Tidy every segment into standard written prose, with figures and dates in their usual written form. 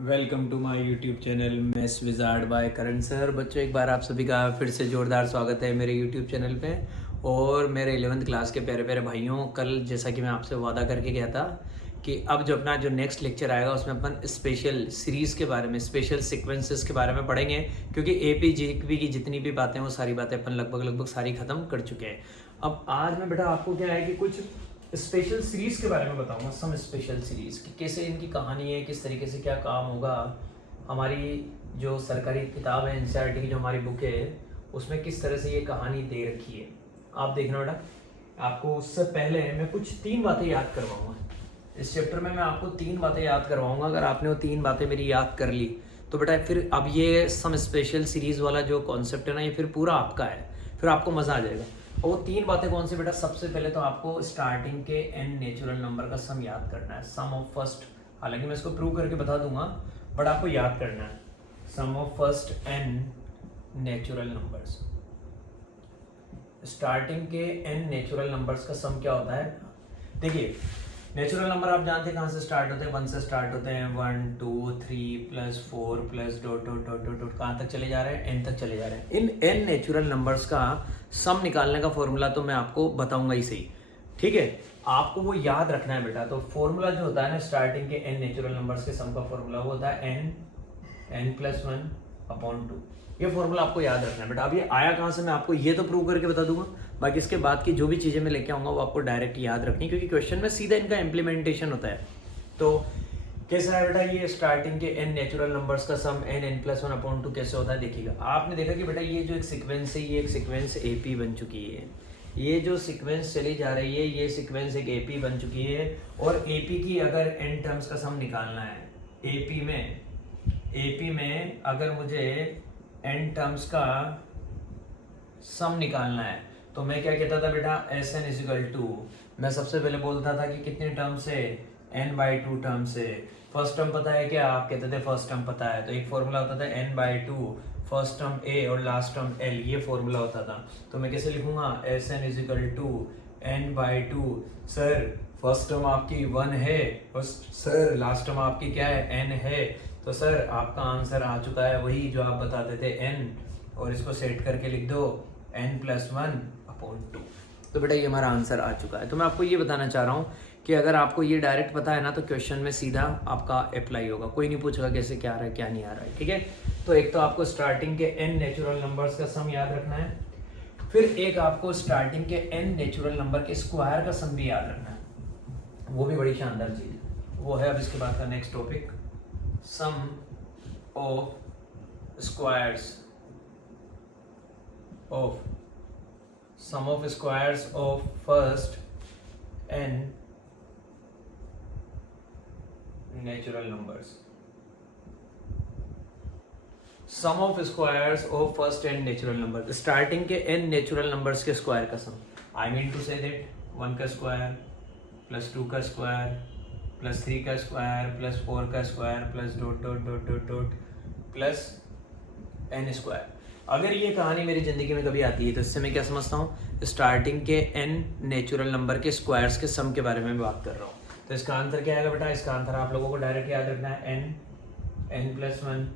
Welcome to my YouTube channel maths wizard by Karan sir. बच्चों, एक बार आप सभी का फिर से ज़ोरदार स्वागत है मेरे यूट्यूब चैनल पे। और मेरे 11th क्लास के प्यारे प्यारे भाइयों, कल जैसा कि मैं आपसे वादा करके गया था कि अब जो अपना जो नेक्स्ट लेक्चर आएगा उसमें अपन स्पेशल सीरीज़ के बारे में, स्पेशल सीक्वेंसेस के बारे में पढ़ेंगे। क्योंकि AP GP की जितनी भी बातें, वो सारी बातें अपन लगभग सारी ख़त्म कर चुके हैं। अब आज मैं बेटा आपको क्या है कि कुछ स्पेशल सीरीज के बारे में बताऊंगा। सम स्पेशल सीरीज कि कैसे इनकी कहानी है, किस तरीके से क्या काम होगा। हमारी जो सरकारी किताब है NCERT की, जो हमारी बुक है, उसमें किस तरह से ये कहानी दे रखी है। आप देखना बेटा, आपको उससे पहले मैं कुछ 3 बातें याद करवाऊंगा। इस चैप्टर में मैं आपको 3 बातें याद करवाऊंगा। अगर आपने वो 3 बातें मेरी याद कर ली तो बेटा फिर अब ये सम स्पेशल सीरीज वाला जो कॉन्सेप्ट है ना, ये फिर पूरा आपका है, फिर आपको मजा आ जाएगा। और वो 3 बातें कौन सी बेटा? सबसे पहले तो आपको स्टार्टिंग के n नेचुरल नंबर का सम याद करना है, सम ऑफ फर्स्ट। हालांकि मैं इसको प्रूव करके बता दूंगा, बट आपको याद करना है sum of first n natural numbers. Starting के n नेचुरल नंबर्स का सम क्या होता है? देखिए, नेचुरल नंबर आप जानते हैं कहाँ से स्टार्ट होते हैं? 1 से स्टार्ट होते हैं। 1 2 3 +4 plus dot dot dot dot dot कहाँ तक चले जा रहे हैं? n तक चले जा रहे हैं। इन n नेचुरल नंबर्स का सम निकालने का फॉर्मूला तो मैं आपको बताऊंगा ही सही, ठीक है? आपको वो याद रखना है बेटा। तो फॉर्मूला जो होता है ना स्टार्टिंग के n नेचुरल नंबर्स के सम का फॉर्मूला, वो होता है n+1/2। ये फॉर्मूला आपको याद रखना है बेटा। अब ये आया कहाँ से मैं आपको ये तो प्रूव करके बता दूंगा, बाकी इसके बाद की जो भी चीजें मैं लेके आऊंगा वो आपको डायरेक्ट याद रखनी, क्योंकि क्वेश्चन में सीधा इनका इम्प्लीमेंटेशन होता है। तो कैसा है बेटा ये स्टार्टिंग के n नेचुरल नंबर्स का सम n+1/2 कैसे होता है? देखिएगा, आपने देखा कि बेटा ये जो एक सीक्वेंस है, ये एक सीक्वेंस AP बन चुकी है। ये जो सीक्वेंस चली जा रही है, ये सीक्वेंस एक AP बन चुकी है। और AP की अगर n टर्म्स का सम निकालना है, AP में अगर मुझे n टर्म्स का सम निकालना है तो मैं क्या कहता था बेटा? Sn मैं सबसे पहले बोलता था कि कितने टर्म से? n/2 टर्म से। फर्स्ट टर्म पता है क्या? आप कहते थे फर्स्ट टर्म पता है, तो एक फॉर्मूला होता था n/2, फर्स्ट टर्म A और लास्ट टर्म L, ये फॉर्मूला होता था। तो मैं कैसे लिखूंगा? Sn n/2। Sir first term आपकी 1 है, सर लास्ट टर्म आपकी क्या है? n है। तो सर आपका आंसर आ चुका है, वही जो आप बताते थे n, और इसको सेट करके लिख दो n+1/2। तो बेटा ये हमारा आंसर आ चुका है। तो मैं आपको ये बताना चाह रहा हूँ कि अगर आपको ये डायरेक्ट पता है ना, तो क्वेश्चन में सीधा आपका अप्लाई होगा, कोई नहीं पूछेगा कैसे क्या आ रहा है क्या नहीं आ रहा है, ठीक है? तो एक तो आपको स्टार्टिंग के n नेचुरल नंबर्स का सम याद रखना है, फिर एक आपको स्टार्टिंग के n नेचुरल नंबर के स्क्वायर का सम भी याद रखना है। वो भी बड़ी शानदार चीज है, वो है अब इसके बाद का next topic, sum of squares of first n natural numbers. Sum of squares of first n natural number, starting के n नेचुरल नंबर्स के स्क्वायर का sum. I mean to say that 1 का स्क्वायर +2 का स्क्वायर +3 का square +4 का square plus dot dot dot dot dot plus n square. अगर ये कहानी मेरी जिंदगी में कभी आती है तो इससे मैं क्या समझता हूँ? स्टार्टिंग के n नेचुरल नंबर के स्क्वायर्स के सम के बारे में बात कर रहा हूँ। तो इसका आंसर क्या आएगा बेटा? इसका आंसर आप लोगों को डायरेक्ट याद रखना है n+1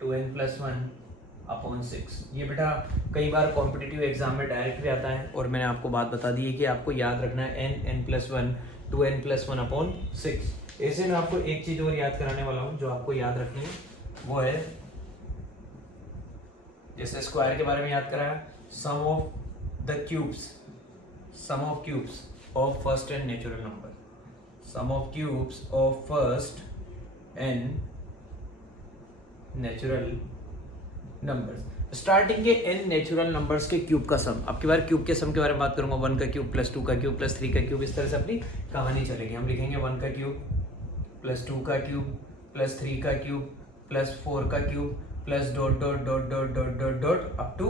2n+1/6। ये बेटा कई बार कॉम्पिटिटिव एग्जाम में डायरेक्ट भी आता है, और मैंने आपको बात बता दी है कि आपको याद रखना है n+1 2n+1/6। ऐसे में आपको एक चीज और याद कराने वाला हूँ जो आपको याद रखनी है, वो है जैसे स्क्वायर के बारे में याद कराया, sum of cubes of first n natural number, sum of cubes of first n natural numbers. Starting के n नेचुरल नंबर्स के क्यूब का सम। अब की बार क्यूब के सम के बारे में बात करूंगा। 1 का क्यूब +2 का क्यूब +3 का क्यूब, इस तरह से अपनी कहानी चलेगी। हम लिखेंगे 1 का क्यूब +2 का क्यूब +3 का क्यूब +4 का cube plus dot dot dot dot dot dot dot up to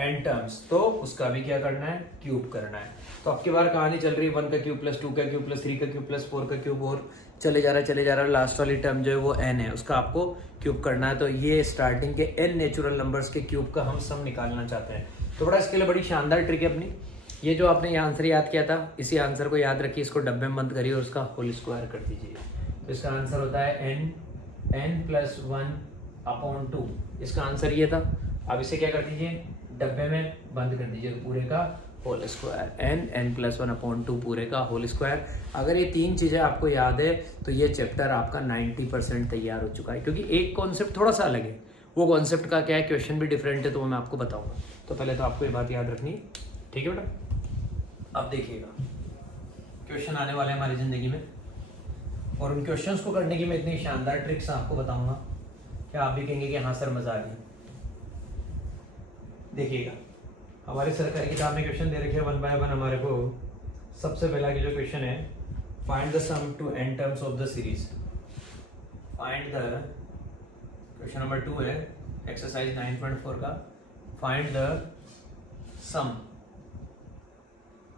n terms. तो उसका भी क्या करना है? क्यूब करना है। तो अब की बार कहानी चल रही है 1 का क्यूब +2 का क्यूब +3 का क्यूब +4 का क्यूब, और चले जा रहा है। लास्ट वाली टर्म जो है वो n है, उसका आपको क्यूब करना है। तो ये स्टार्टिंग के n नेचुरल नंबर्स के क्यूब का हम सम निकालना चाहते हैं। तो बड़ा इसके लिए बड़ी शानदार ट्रिक है अपनी। ये जो आपने ये आंसर याद किया था, इसी आंसर को याद रखिए, इसको डब्बे में बंद करिए और उसका होल स्क्वायर कर दीजिए। तो इसका आंसर होता है n n+1/2। इसका आंसर ये था। अब इसे क्या कर दीजिए, डब्बे में बंद कर दीजिए पूरे का होल स्क्वायर, n+1/2 पूरे का होल स्क्वायर। अगर ये तीन चीज़ें आपको याद है तो ये चैप्टर आपका 90% तैयार हो चुका है, क्योंकि एक कॉन्सेप्ट थोड़ा सा अलग है। वो कॉन्सेप्ट का क्या है, क्वेश्चन भी डिफरेंट है, तो वो मैं आपको बताऊंगा। तो पहले तो आपको ये बात याद रखनी, ठीक है बेटा। अब देखिएगा, क्वेश्चन आने वाले हैं हमारी ज़िंदगी में, और उन क्वेश्चंस को करने की मैं इतनी शानदार ट्रिक्स आपको बताऊंगा कि आप भी कहेंगे कि हाँ सर मज़ा आ गया। देखिएगा, हमारी सरकारी किताब में क्वेश्चन दे रखे हैं 1 बाय 1 हमारे को। सबसे पहला की जो क्वेश्चन है, find the sum to n terms of the series. Find the, question number 2 है एक्सरसाइज 9.4 का, find the sum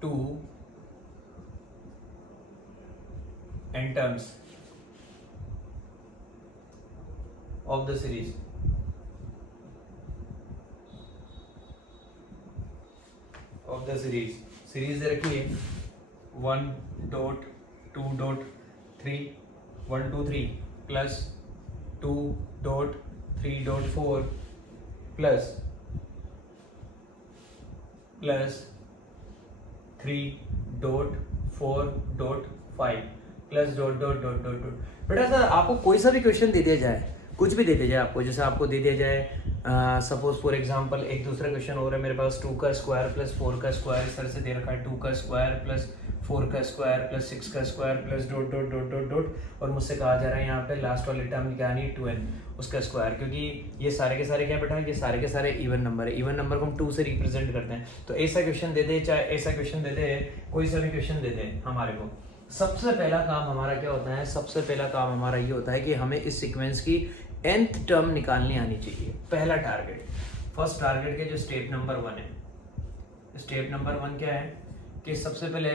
to n terms of the series series दे रखी है 1.2.3 1 2 3 plus 2.3.4 plus 3.4.5 plus dot dot dot dot dot. बेटा sir आपको कोई सा भी क्वेश्चन दे दिया जाए, कुछ भी दे दिया जाए आपको, जैसे आपको दे दिया जाए सपोज फॉर एग्जांपल एक दूसरा क्वेश्चन हो रहा है मेरे पास, 2 का स्क्वायर प्लस 4 का स्क्वायर, इस तरह से दे रखा है 2 का स्क्वायर प्लस 4 का स्क्वायर प्लस 6 का square plus dot dot dot dot dot, और मुझसे कहा जा रहा है यहाँ पे लास्ट वाली टर्म निकालनी है 2n उसका स्क्वायर, क्योंकि ये सारे के सारे क्या बेटा, ये सारे के सारे इवन नंबर है। इवन नंबर को हम 2 से रिप्रेजेंट करते हैं। तो ऐसा क्वेश्चन दे दे, चाहे ऐसा क्वेश्चन दे दे, कोई सा भी क्वेश्चन दे दे हमारे को, सबसे पहला काम हमारा क्या होता है, सबसे पहला काम हमारा ये होता है कि हमें इस सीक्वेंस की nth टर्म निकालनी आनी चाहिए। पहला टारगेट, फर्स्ट टारगेट के जो स्टेप नंबर 1 है, स्टेप नंबर 1 क्या है कि सबसे पहले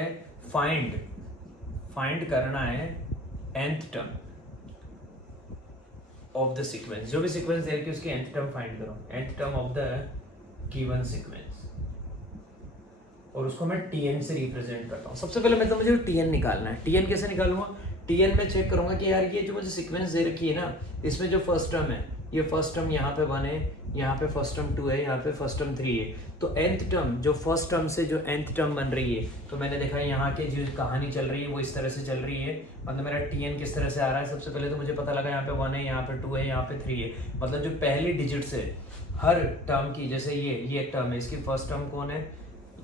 फाइंड करना है nth term of the sequence. जो भी सीक्वेंस दे रखी है उसकी nth टर्म फाइंड करो, nth term of the given sequence, और उसको मैं tn से रिप्रेजेंट करता हूँ। सबसे पहले मैं तो मुझे tn निकालना है। tn कैसे निकालूंगा, tn में चेक करूंगा कि यार ये जो मुझे सीक्वेंस दे रखी है ना, इसमें जो फर्स्ट टर्म है, ये फर्स्ट टर्म यहाँ पे 1 है, यहाँ पे फर्स्ट टर्म 2 है, यहाँ पे फर्स्ट टर्म 3 है। तो nth टर्म जो फर्स्ट टर्म से जो nth टर्म बन रही है, तो मैंने देखा यहाँ के जो कहानी चल रही है वो इस तरह से चल रही है। मतलब मेरा tn किस तरह से आ रहा है, सबसे पहले तो मुझे पता लगा यहाँ पे 1 है, यहाँ पे 2 है, यहाँ पे 3 है। मतलब जो पहली डिजिट से हर टर्म की, जैसे ये एक टर्म है, इसकी फर्स्ट टर्म कौन है,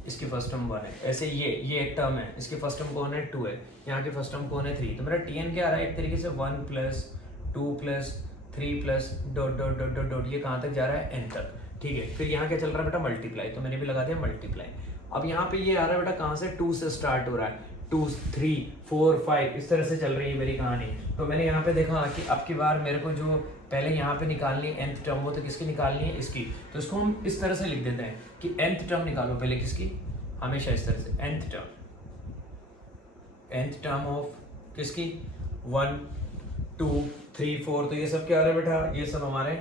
इसकी फर्स्ट टर्म 1 है। ऐसे ये एक टर्म है, इसकी फर्स्ट टर्म कौन है, 2 है, यहाँ की फर्स्ट टर्म कौन है, 3। तो मेरा tn क्या आ रहा है, एक तरीके से 1 plus 2 plus 3 plus dot dot dot dot dot, ये कहाँ तक जा रहा है, n तक। ठीक है, फिर यहाँ क्या चल रहा है बेटा, मल्टीप्लाई, तो मैंने भी लगा दिया मल्टीप्लाई। अब यहाँ पे ये आ रहा है बेटा कहाँ से, 2 से स्टार्ट हो रहा है, 2 3 4 5 इस तरह से चल रही है मेरी कहानी। तो मैंने यहाँ पे देखा कि अब की बार मेरे को जो पहले यहाँ पे निकालनी है nth टर्म, वो तो किसकी निकालनी है, इसकी। तो इसको हम इस तरह से लिख देते हैं कि nth टर्म निकालो पहले किसकी, हमेशा इस तरह से nth टर्म ऑफ किसकी, 1 2 3 4। तो ये सब क्या आ रहा है बेटा, ये सब हमारे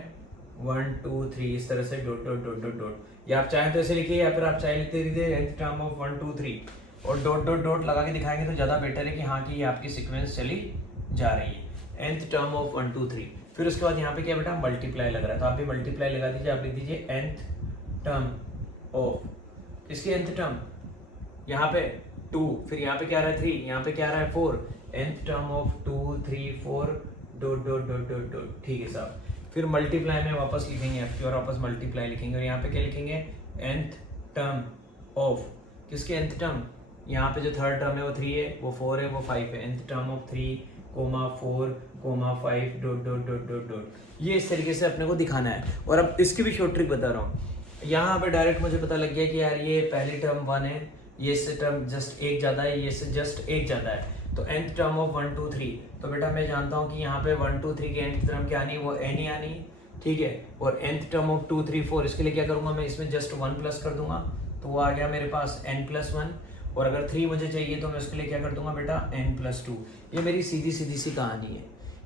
1 2 3 इस तरह से dot dot dot dot dot, या आप चाहें तो ऐसे लिखिए, या फिर आप चाहे लिखते रहिए nth टर्म ऑफ 1 2 3 और डॉट डॉट डॉट लगा के दिखाएंगे तो ज़्यादा बेटर है कि हाँ कि ये आपकी सीक्वेंस चली जा रही है। nth टर्म ऑफ 1 2 3, फिर उसके बाद यहाँ पे क्या बेटा, मल्टीप्लाई लग रहा है, तो आप भी मल्टीप्लाई लगा दीजिए। आप लिख दीजिए nth टर्म ऑफ किसकी nth टर्म, यहाँ पे 2, फिर यहाँ पे क्या आ रहा है 3, यहाँ पे क्या आ रहा है 4, nth term of 2 3 4 dot dot dot dot dot. ठीक है साहब, फिर मल्टीप्लाई में वापस लिखेंगे आपकी, और वापस मल्टीप्लाई लिखेंगे, और यहाँ पे क्या लिखेंगे, nth टर्म ऑफ किसके nth टर्म, यहाँ पे जो थर्ड टर्म है वो 3 है, वो 4 है, वो 5 है, nth term of 3 4 5 dot dot dot dot dot. ये इस तरीके से अपने को दिखाना है। और अब इसकी भी शॉर्ट ट्रिक बता रहा हूँ। यहाँ पे डायरेक्ट मुझे पता लग गया कि यार ये पहली टर्म 1 है, ये इससे टर्म जस्ट एक ज़्यादा है, ये से जस्ट एक ज़्यादा है, तो nth टर्म ऑफ 1 2 3। तो बेटा मैं जानता हूँ कि यहाँ पे 1 2 3 की nth टर्म क्या आनी है, वो n ही आनी है। ठीक है, और nth टर्म ऑफ 2 3 4, इसके लिए क्या करूँगा मैं, इसमें जस्ट 1 प्लस कर दूंगा, तो वो आ गया मेरे पास n+1। और अगर 3 मुझे चाहिए तो मैं उसके लिए क्या कर दूंगा बेटा, n+2। ये मेरी सीधी सी कहानी है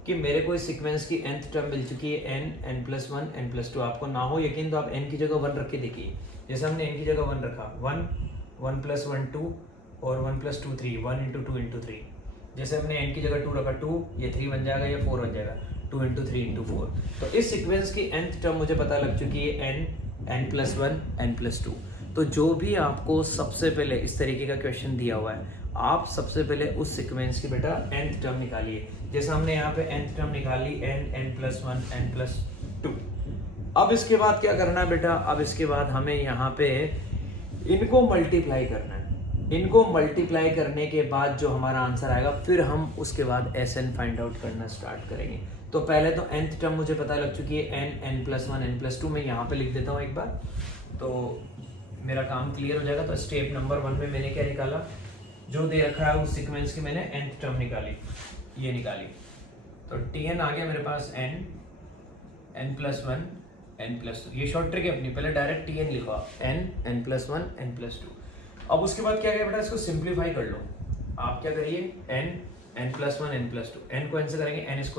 कि मेरे को इस सीक्वेंस की nth टर्म मिल चुकी है n n+1 n+2। आपको ना हो यकीन तो आप n की जगह 1 रख के देखिए। जैसे हमने n की जगह 1 रखा, 1 1 + 1 2 और 1 + 2 3, 1 × 2 × 3। जैसे हमने n की जगह 2 रखा, 2, ये 3 बन जाएगा, ये 4 बन जाएगा, 2 इंटू 3 इंटू 4। तो इस सीक्वेंस की nth टर्म मुझे पता लग चुकी है n, n+1, n+2। तो जो भी आपको सबसे पहले इस तरीके का क्वेश्चन दिया हुआ है, आप सबसे पहले उस सीक्वेंस की बेटा nth टर्म निकालिए। जैसे हमने यहाँ पे nth टर्म निकाली n, n+1, n+2। अब इसके बाद क्या करना है बेटा, अब इसके बाद हमें यहाँ पे इनको मल्टीप्लाई करना है। इनको मल्टीप्लाई करने के बाद जो हमारा आंसर आएगा, फिर हम उसके बाद Sn फाइंड आउट करना स्टार्ट करेंगे। तो पहले तो nth टर्म मुझे पता लग चुकी है n, n+1, n+2। मैं यहाँ पे लिख देता हूँ एक बार, तो मेरा काम क्लियर हो जाएगा। तो स्टेप नंबर 1 में मैंने क्या निकाला, जो दे रखा है उस सीक्वेंस की मैंने nth टर्म निकाली, ये निकाली। तो Tn आ गया मेरे पास n, n+1, n+2। ये शॉर्ट ट्रिक है अपनी, पहले डायरेक्ट Tn लिखा n, n+1, n+2। अब उसके बाद क्या करें बेटा, इसको सिंप्लीफाई कर लो। आप क्या करिए, n, n+1, n+2, n को n से करेंगे n² +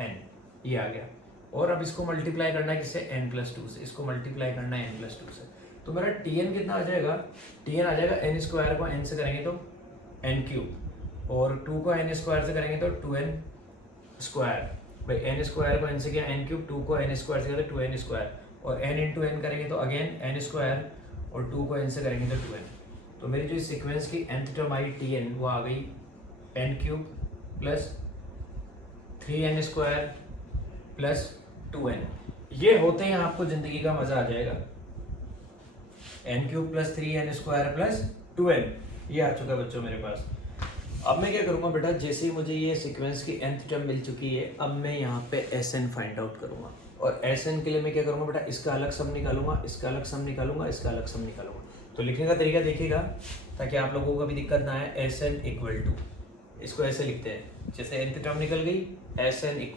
n, ये आ गया। और अब इसको मल्टीप्लाई करना है किससे, n+2 से। इसको मल्टीप्लाई करना है n+2 से। तो मेरा Tn कितना आ जाएगा, Tn आ जाएगा n² को n से करेंगे तो n³ और 2 को n² से करेंगे तो 2n²। भाई n² को n से किया n³, 2 को n² से किया तो 2n² और n इंटू n करेंगे तो अगेन n² और 2 को n से करेंगे तो 2n। तो मेरी जो सीक्वेंस की nth टर्म आई Tn, वो आ गई n³ + 3n² + 2n। ये होते हैं आपको जिंदगी का मजा आ जाएगा। n³ + 3n² + 2n, ये आ चुका है बच्चों मेरे पास। अब मैं क्या करूंगा बेटा, जैसे ही मुझे ये सीक्वेंस की nth टर्म मिल चुकी है, अब मैं यहाँ पे Sn फाइंड आउट करूंगा। और Sn के लिए मैं क्या करूंगा बेटा, इसका अलग सम निकालूंगा, इसका अलग सम निकालूंगा, इसका अलग सम निकालूंगा। तो लिखने का तरीका देखिएगा ताकि आप लोगों को भी दिक्कत ना आए। Sn = इसको ऐसे लिखते हैं, जैसे nth टर्म निकल गई, Sn =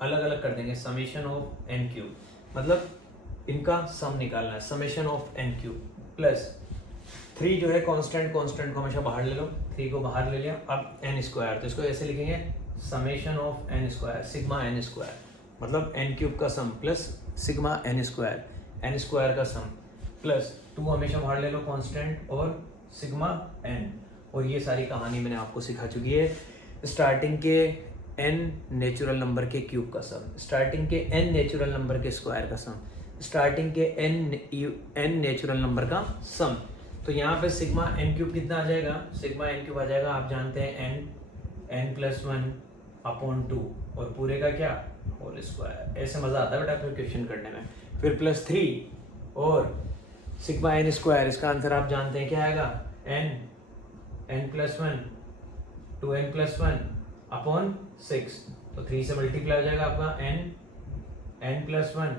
अलग अलग कर देंगे, समेशन ऑफ n³, मतलब इनका सम निकालना है, समेशन ऑफ n³ प्लस 3 जो है कांस्टेंट को हमेशा बाहर ले लो, 3 को बाहर ले लिया। अब n², तो इसको ऐसे लिखेंगे summation of n², sigma n², मतलब n³ का सम प्लस सिग्मा n² का सम प्लस 2 हमेशा बाहर ले लो कांस्टेंट और सिग्मा n। और ये सारी कहानी मैंने आपको सिखा चुकी है। स्टार्टिंग के n नेचुरल नंबर के क्यूब का सम, स्टार्टिंग के n नेचुरल नंबर के स्क्वायर का सम, स्टार्टिंग के n नेचुरल नंबर का सम। तो यहाँ पे सिग्मा n³ कितना आ जाएगा, सिग्मा n³ आ जाएगा, आप जानते हैं n+1/2 और पूरे का क्या, होल स्क्वायर। ऐसे मजा आता है बेटा फिर क्वेश्चन करने में। फिर +3 और सिग्मा n², इसका आंसर आप जानते हैं क्या आएगा, n+1 2n+1/6। तो 3 से मल्टीप्लाई हो जाएगा आपका n+1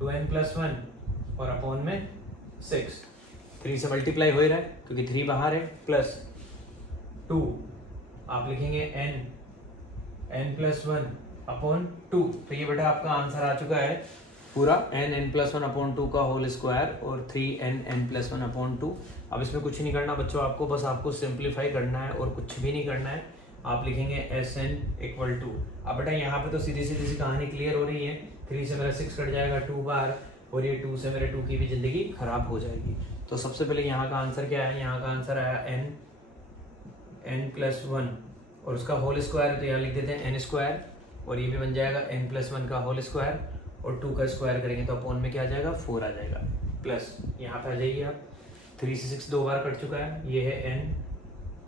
2n+1 और अपॉन में 6। 3 से मल्टीप्लाई हो ही रहा है क्योंकि 3 बाहर है, प्लस 2 आप लिखेंगे n+1/2। तो ये बेटा आपका आंसर आ चुका है पूरा n+1/2 का होल स्क्वायर और 3n+1/2। अब इसमें कुछ नहीं करना बच्चों, आपको बस आपको सिंप्लीफाई करना है और कुछ भी नहीं करना है। आप लिखेंगे Sn = अब बेटा यहाँ पे तो सीधी सी कहानी क्लियर हो रही है। 3 से मेरा 6 कट जाएगा 2 बार और ये 2 से मेरे 2 की भी जिंदगी खराब हो जाएगी। तो सबसे पहले यहाँ का आंसर क्या है, यहाँ का आंसर आया n+1 और उसका होल स्क्वायर, तो यहाँ लिख देते हैं n² और ये भी बन जाएगा n+1 का होल स्क्वायर और 2 का स्क्वायर करेंगे तो अपॉन में क्या आ जाएगा, 4 आ जाएगा। प्लस यहाँ पे आ जाइए आप, 3 से 6 2 बार कट चुका है, ये है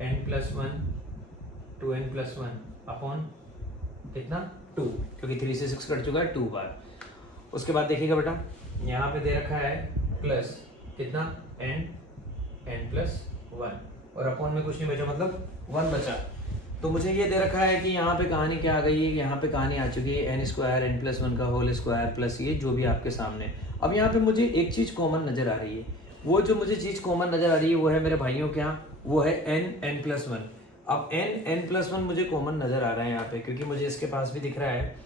n+1 2n+1 अपॉन कितना 2, क्योंकि 3 से 6 कट चुका है 2 बार। उसके बाद देखिएगा बेटा यहाँ पे दे रखा है प्लस कितना n+1 और अपॉन में कुछ नहीं बचा, मतलब 1 बचा। तो मुझे ये दे रखा है कि यहाँ पे कहानी क्या आ गई है, यहाँ पे कहानी आ चुकी है n² n+1 का होल स्क्वायर प्लस ये जो भी आपके सामने। अब यहाँ पे मुझे एक चीज़ कॉमन नज़र आ रही है, वो जो मुझे चीज़ कॉमन नज़र आ रही है वो है मेरे भाइयों क्या, वो है n+1। अब n+1 मुझे कॉमन नज़र आ रहा है यहाँ पे, क्योंकि मुझे इसके पास भी दिख रहा है,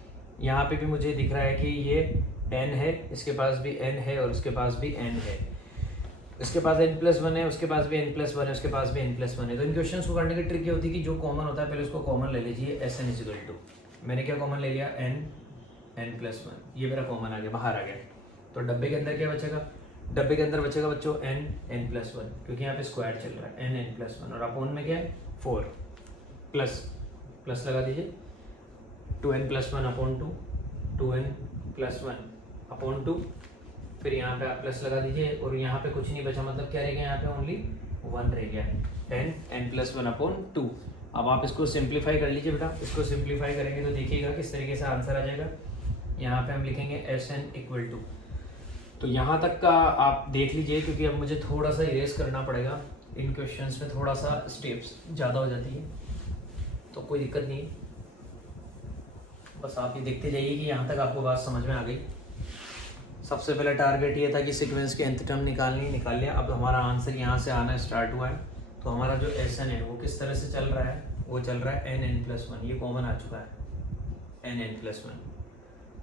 यहाँ पे भी मुझे दिख रहा है कि ये n है, इसके पास भी n है और उसके पास भी n है, इसके पास n+1 है, उसके पास भी n+1 है, उसके पास भी n+1 है। तो इन क्वेश्चंस को करने की ट्रिक ये होती है कि जो कॉमन होता है पहले उसको कॉमन ले लीजिए। Sn = मैंने क्या कॉमन ले लिया, n+1, ये मेरा कॉमन आ गया, बाहर आ गया। तो डब्बे के अंदर क्या बचेगा, डब्बे के अंदर बचेगा बच्चों n+1, क्योंकि यहाँ पे स्क्वायर चल रहा है n+1 और अपॉन में क्या है 4, प्लस लगा दीजिए 2n+1 अपॉन 2, 2n+1 अपॉन 2, फिर यहाँ पे आप प्लस लगा दीजिए और यहाँ पे कुछ नहीं बचा, मतलब क्या रह गया यहाँ पे ओनली 1 रह गया, n+1 अपॉन 2। अब आप इसको सिंप्लीफाई कर लीजिए बेटा, इसको सिंप्लीफाई करेंगे तो देखिएगा किस तरीके से आंसर आ जाएगा। यहाँ पे हम लिखेंगे Sn इक्वल टू, तो यहाँ तक का आप देख लीजिए क्योंकि अब मुझे थोड़ा सा इरेज करना पड़ेगा, इन क्वेश्चंस में थोड़ा सा स्टेप्स ज़्यादा हो जाती है, तो कोई दिक्कत नहीं, बस आप ये देखते जाइए कि यहाँ तक आपको बात समझ में आ गई। सबसे पहले टारगेट ये था कि सीक्वेंस के nth टर्म निकाल लिया। अब हमारा आंसर यहाँ से आना स्टार्ट हुआ है, तो हमारा जो Sn है वो किस तरह से चल रहा है, वो चल रहा है nn+1, ये कॉमन आ चुका है nn+1,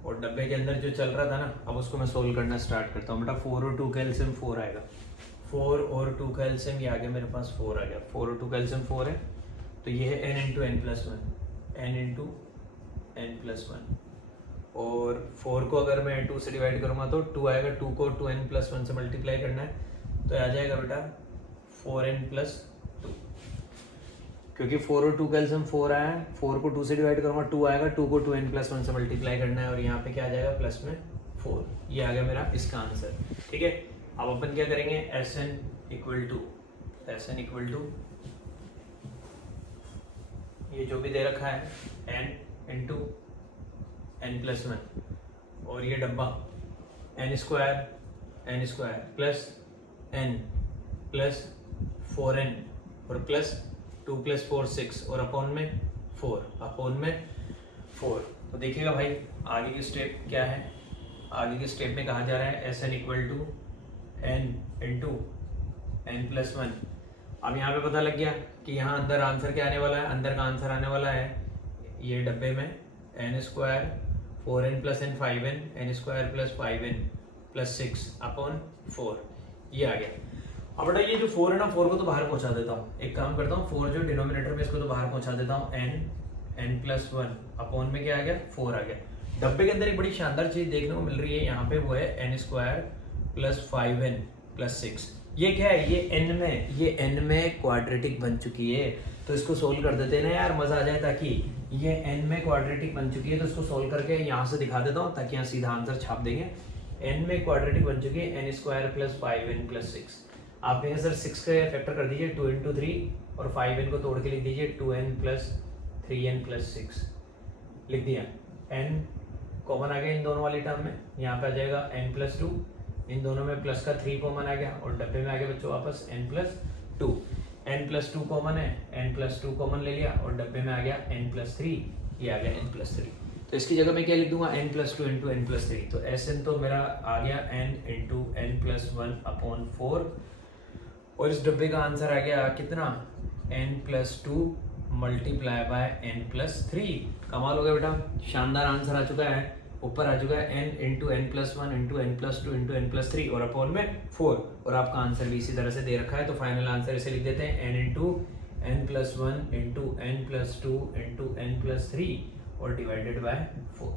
और डब्बे के अंदर जो चल रहा था ना, अब उसको मैं सोल्व करना स्टार्ट करता हूँ बेटा। 4 और 2 का एलसीएम 4 आएगा, 4 और 2 का एलसीएम ये आ गया मेरे पास 4 आ गया, 4 और 2 का एलसीएम 4 है, तो ये है n इंटू n+1, और 4 को अगर मैं 2 से डिवाइड करूँगा तो 2 आएगा, 2 को 2n+1 से मल्टीप्लाई करना है तो आ जाएगा बेटा 4n+2, क्योंकि 4 और 2 का एलसीएम 4 आया है, 4 को 2 से डिवाइड करूँगा 2 आएगा, 2 को 2n+1 से मल्टीप्लाई करना है और यहाँ पे क्या आ जाएगा प्लस में 4, ये आ गया मेरा इसका आंसर। ठीक है, अब अपन क्या करेंगे, Sn इक्वल टू ये जो भी दे रखा है n इंटू n+1, और ये डब्बा n square plus n plus 4n और प्लस 2 + 4 6 और अपॉन में 4। तो देखिएगा भाई आगे की स्टेप क्या है, आगे की स्टेप में कहा जा रहा है Sn equal to n into n+1। अब यहाँ पे पता लग गया कि यहाँ अंदर आंसर क्या आने वाला है, अंदर का आंसर आने वाला है ये डब्बे में n square 4n + n 5n, n square plus 5n plus 6 upon 4, ये आ गया। अब बेटा ये जो 4 है ना, 4 को तो बाहर पहुंचा देता हूँ, एक काम करता हूँ 4 जो डिनोमिनेटर में इसको तो बाहर पहुंचा देता हूँ, n+1 अपॉन में क्या आ गया 4 आ गया। डब्बे के अंदर एक बड़ी शानदार चीज देखने को मिल रही है यहाँ पे, वो है n square plus 5n plus 6। ये क्या है, ये n में क्वाड्रेटिक बन चुकी है, तो इसको सोल्व कर देते हैं ना यार, मजा आ जाए। ताकि ये n में क्वाड्रेटिक बन चुकी है तो इसको सोल्व करके यहाँ से दिखा देता हूँ ताकि यहाँ सीधा आंसर छाप देंगे। n में क्वाड्रेटिक बन चुकी है, n square plus 5n plus 6। आप यहाँ सर 6 का फैक्टर कर दीजिए 2 × 3 और 5n को तोड़ के लिख दीजिए 2n प्लस 3n प्लस 6 लिख दिया। n कॉमन आ गया इन दोनों वाली टर्म में, यहाँ पे आ जाएगा n+2, इन दोनों में प्लस का 3 कॉमन आ गया और डब्बे में आ गया बच्चों वापस n+2। n+2 कॉमन है, n+2 कॉमन ले लिया और डब्बे में आ गया n+3, ये आ गया n+3। तो इसकी जगह मैं क्या लिख दूंगा, n+2 इंटू n+3। तो Sn तो मेरा आ गया n इंटू n+1 अपॉन 4, और इस डब्बे का आंसर आ गया कितना, n+2 मल्टीप्लाई बाय n+3। कमाल हो गया बेटा, शानदार आंसर आ चुका है, ऊपर आ चुका है n into n+1 into n+2 into n+3 और अपॉन में 4, और आपका आंसर भी इसी तरह से दे रखा है। तो फाइनल आंसर इसे लिख देते हैं n into n+1 into n+2 into n+3 और डिवाइडेड बाय 4।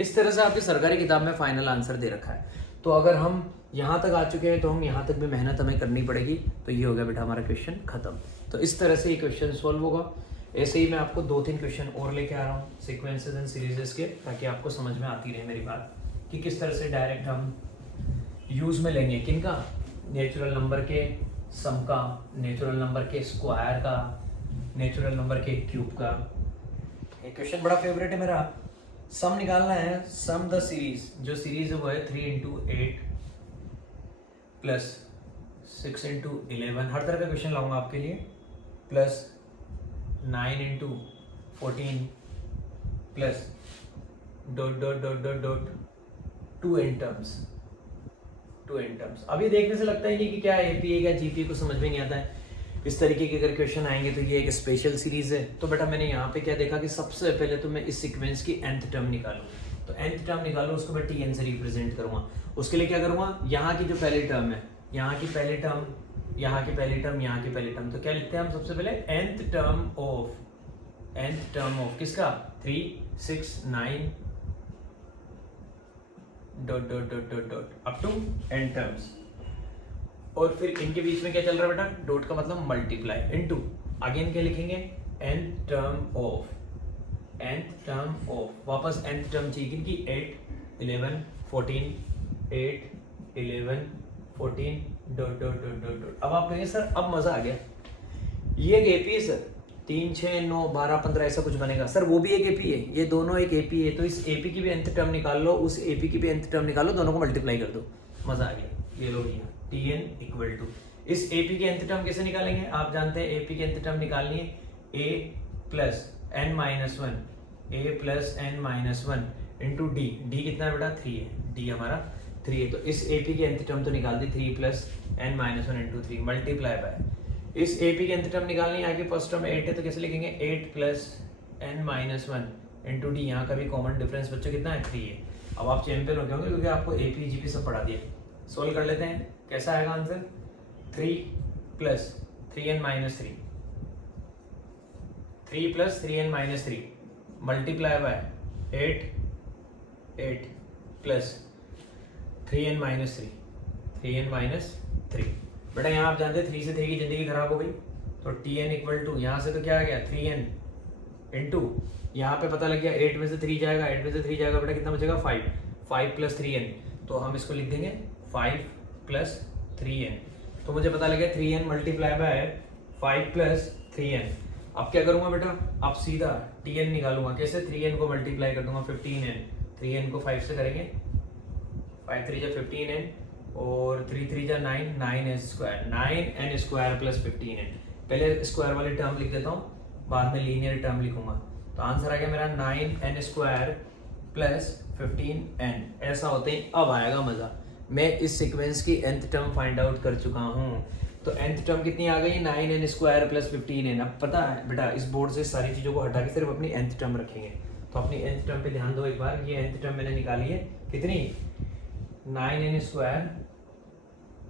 इस तरह से आपकी सरकारी किताब में फाइनल आंसर दे रखा है। तो अगर हम यहाँ तक आ चुके हैं तो हम यहाँ तक भी मेहनत हमें करनी पड़ेगी। तो ये हो गया बेटा हमारा क्वेश्चन खत्म। तो इस तरह से ये क्वेश्चन सॉल्व होगा। ऐसे ही मैं आपको 2-3 क्वेश्चन और लेके आ रहा हूँ सीक्वेंसेस एंड सीरीजेस के, ताकि आपको समझ में आती रहे मेरी बात कि किस तरह से डायरेक्ट हम यूज में लेंगे किनका, नेचुरल नंबर के सम का, नेचुरल नंबर के स्क्वायर का, नेचुरल नंबर के क्यूब का। एक क्वेश्चन बड़ा फेवरेट है मेरा, सम निकालना है, सम द सीरीज, जो सीरीज है वो है 3 × 8 प्लस 6 × 11, हर तरह का क्वेश्चन लाऊंगा आपके लिए, प्लस 9 × 14 प्लस ... 2 n टर्म्स। अब ये देखने से लगता ही नहीं कि क्या एपीए क्या जीपीए को समझ में नहीं आता है। इस तरीके के अगर क्वेश्चन आएंगे तो ये एक स्पेशल सीरीज है। तो बेटा मैंने यहाँ पे क्या देखा कि सबसे पहले तो मैं इस सीक्वेंस की nth टर्म निकालूं, तो nth टर्म निकालूं उसको मैं tn से रिप्रेजेंट करूंगा। उसके लिए क्या करूंगा, यहाँ की जो पहली टर्म है, यहाँ की पहली टर्म, यहाँ की पहली टर्म, यहाँ की पहली टर्म, तो क्या लिखते हैं हम सबसे पहले nth टर्म ऑफ किसका, 3 6 9 ... अप टू n टर्म्स, और फिर इनके बीच में क्या चल रहा है बेटा, डॉट का मतलब मल्टीप्लाई, इनटू अगेन क्या लिखेंगे, n term of nth term of, वापस nth टर्म चाहिए कि 8 11 14 8 11 14 dot dot dot dot dot. अब आप कहेंगे सर अब मजा आ गया, ये एक एपी है सर, 3 6 9 12 15 ऐसा कुछ बनेगा सर, वो भी एक एपी है, ये दोनों एक एपी है, तो इस एपी की भी nth टर्म निकाल लो, उस एपी की भी nth टर्म निकाल लो, दोनों को मल्टीप्लाई कर दो, मजा आ गया। ये लो भैया Tn इक्वल टू, इस एपी की nth टर्म कैसे निकालेंगे, आप जानते हैं एपी की nth टर्म निकालनी है a plus n minus one, a plus n minus one into D, D कितना है बेटा 3 है, डी हमारा 3 है, तो इस एपी की nth टर्म तो निकाल दी 3 plus n minus one into 3 multiply by, इस एपी की nth टर्म निकालनी है, आगे फर्स्ट टर्म 8 है तो कैसे लिखेंगे 8 plus n minus one into D, यहाँ का भी कॉमन डिफरेंस बच्चों कितना है 3 है। अब आप चैंपियन हो गए होंगे क्योंकि आपको एपी जीपी सब पढ़ा दिया। सोल्व कर लेते हैं, कैसा आएगा answer 3 plus 3n minus 3, 3 plus 3n minus 3 multiply by 8 plus 3n minus 3, 3n minus 3। बेटा यहाँ आप जानते हैं 3 से 3 की जिंदगी खराब हो गई, तो Tn इक्वल टू यहाँ से तो क्या आ गया 3n इंटू, यहाँ पे पता लग गया 8 में से 3 जाएगा, 8 में से 3 जाएगा बेटा कितना बचेगा 5, 5 प्लस 3n, तो हम इसको लिख देंगे 5 प्लस 3n, तो मुझे पता लग गया 3n multiply by 5 plus 3n। अब क्या करूंगा बेटा, अब सीधा Tn निकालूंगा, कैसे 3n को मल्टीप्लाई कर दूंगा 15n, 3n को 5 से करेंगे, 5 3 जा 15n और 3 3 जा 9, 9n square, 9n square plus 15n, पहले स्क्वायर वाली टर्म लिख देता हूँ, बाद में लीनियर टर्म लिखूंगा, तो आंसर आ गया मेरा 9n स्क्वायर प्लस 15n। ऐसा होते ही अब आएगा मजा, मैं इस सीक्वेंस की nth टर्म फाइंड आउट कर चुका हूँ, तो nth टर्म कितनी आ गई 9n स्क्वायर प्लस 15n। अब पता है बेटा इस बोर्ड से सारी चीज़ों को हटा के सिर्फ अपनी nth टर्म रखेंगे, तो अपनी nth टर्म पे ध्यान दो एक बार, ये nth टर्म मैंने निकाली है कितनी 9n स्क्वायर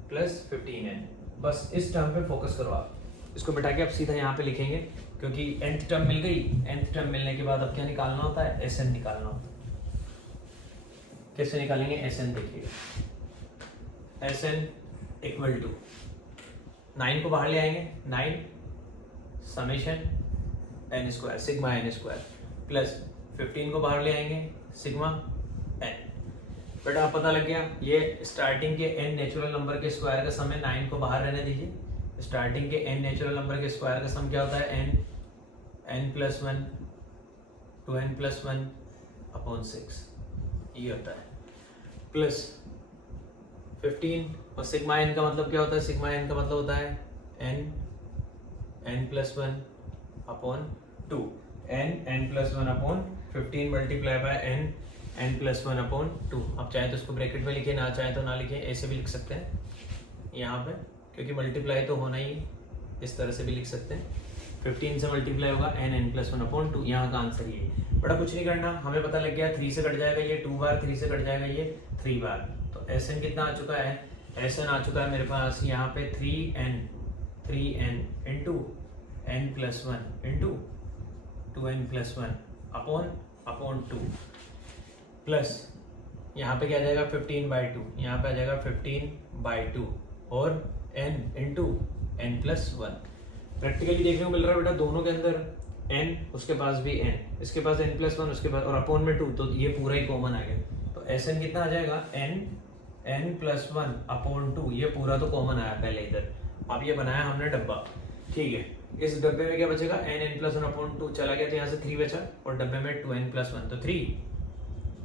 प्लस 15n, बस इस टर्म पे फोकस करो आप, इसको बिठा के आप सीधा यहाँ पे लिखेंगे क्योंकि nth टर्म मिल गई, nth टर्म मिलने के बाद अब क्या निकालना होता है Sn निकालना होता है। कैसे निकालेंगे Sn देखिएगा, Sn इक्वल टू 9 को बाहर ले आएंगे, 9 summation n square sigma n square plus 15 को बाहर ले आएंगे सिग्मा n। बेटा आप पता लग गया, ये स्टार्टिंग के n नेचुरल नंबर के स्क्वायर का सम है, 9 को बाहर रहने दीजिए, स्टार्टिंग के n नेचुरल नंबर के स्क्वायर का सम क्या होता है n plus 1 2n plus 1 upon 6, ये होता है प्लस 15, और सिग्मा n का मतलब क्या होता है, सिग्मा n का मतलब होता है n plus 1 upon 2, n plus 1 upon 15 multiply by n plus 1 upon 2। आप चाहे तो उसको ब्रैकेट में लिखिए, ना चाहे तो ना लिखिए, ऐसे भी लिख सकते हैं यहाँ पे, क्योंकि मल्टीप्लाई तो होना ही, इस तरह से भी लिख सकते हैं, 15 से मल्टीप्लाई होगा n प्लस 1 अपॉन 2, यहाँ का आंसर ये। बड़ा कुछ नहीं करना, हमें पता लग गया 3 से कट जाएगा ये 2 बार, 3 से कट जाएगा ये 3 बार, तो Sn कितना आ चुका है, Sn आ चुका है मेरे पास यहाँ पे 3n into n plus 1 into 2n plus 1 upon 2 plus यहाँ पे क्या आ जाएगा 15/2, यहाँ पे आ जाएगा 15/2 और n into n plus 1। Practically देखने को मिल रहा है बेटा दोनों के अंदर n, उसके पास भी n, इसके पास n प्लस 1, उसके पास और अपॉन में 2, तो ये पूरा ही कॉमन आ गया, तो Sn कितना आ जाएगा n प्लस 1 अपॉन 2, ये पूरा तो कॉमन आया पहले इधर। अब ये बनाया हमने डब्बा, ठीक है, इस डब्बे में क्या बचेगा n प्लस 1 अपॉन 2 चला गया, तो यहाँ से 3 बचा, और डब्बे में 2n प्लस 1, तो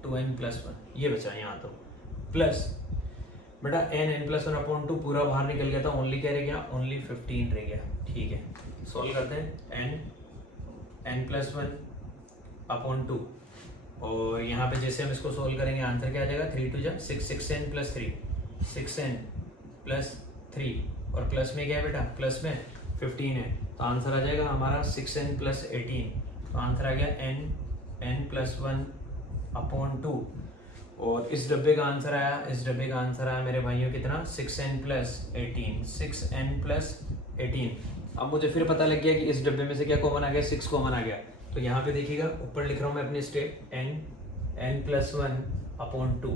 2n प्लस 1 ये बचा यहाँ, तो प्लस बेटा n प्लस 1 अपॉन 2 पूरा बाहर निकल गया था, ओनली क्या रह गया, ओनली 15 रह गया। ठीक है, सॉल्व करते हैं, n प्लस 1 अपॉन 2, और यहाँ पे जैसे हम इसको सोल्व करेंगे आंसर क्या आ जाएगा 3 2 जा 6, 6n प्लस 3, 6n प्लस 3, और प्लस में क्या है बेटा, प्लस में 15 है, तो आंसर आ जाएगा हमारा 6n प्लस 18, तो आंसर आ गया n प्लस 1 अपॉन 2, और इस डब्बे का आंसर आया, इस डब्बे का आंसर आया मेरे भाइयों कितना 6n प्लस 18, 6n प्लस 18। अब मुझे फिर पता लग गया कि इस डब्बे में से क्या कॉमन आ गया, 6 कॉमन आ गया, तो यहाँ पे देखिएगा ऊपर लिख रहा हूँ मैं अपनी स्टेप n प्लस 1 अपॉन 2,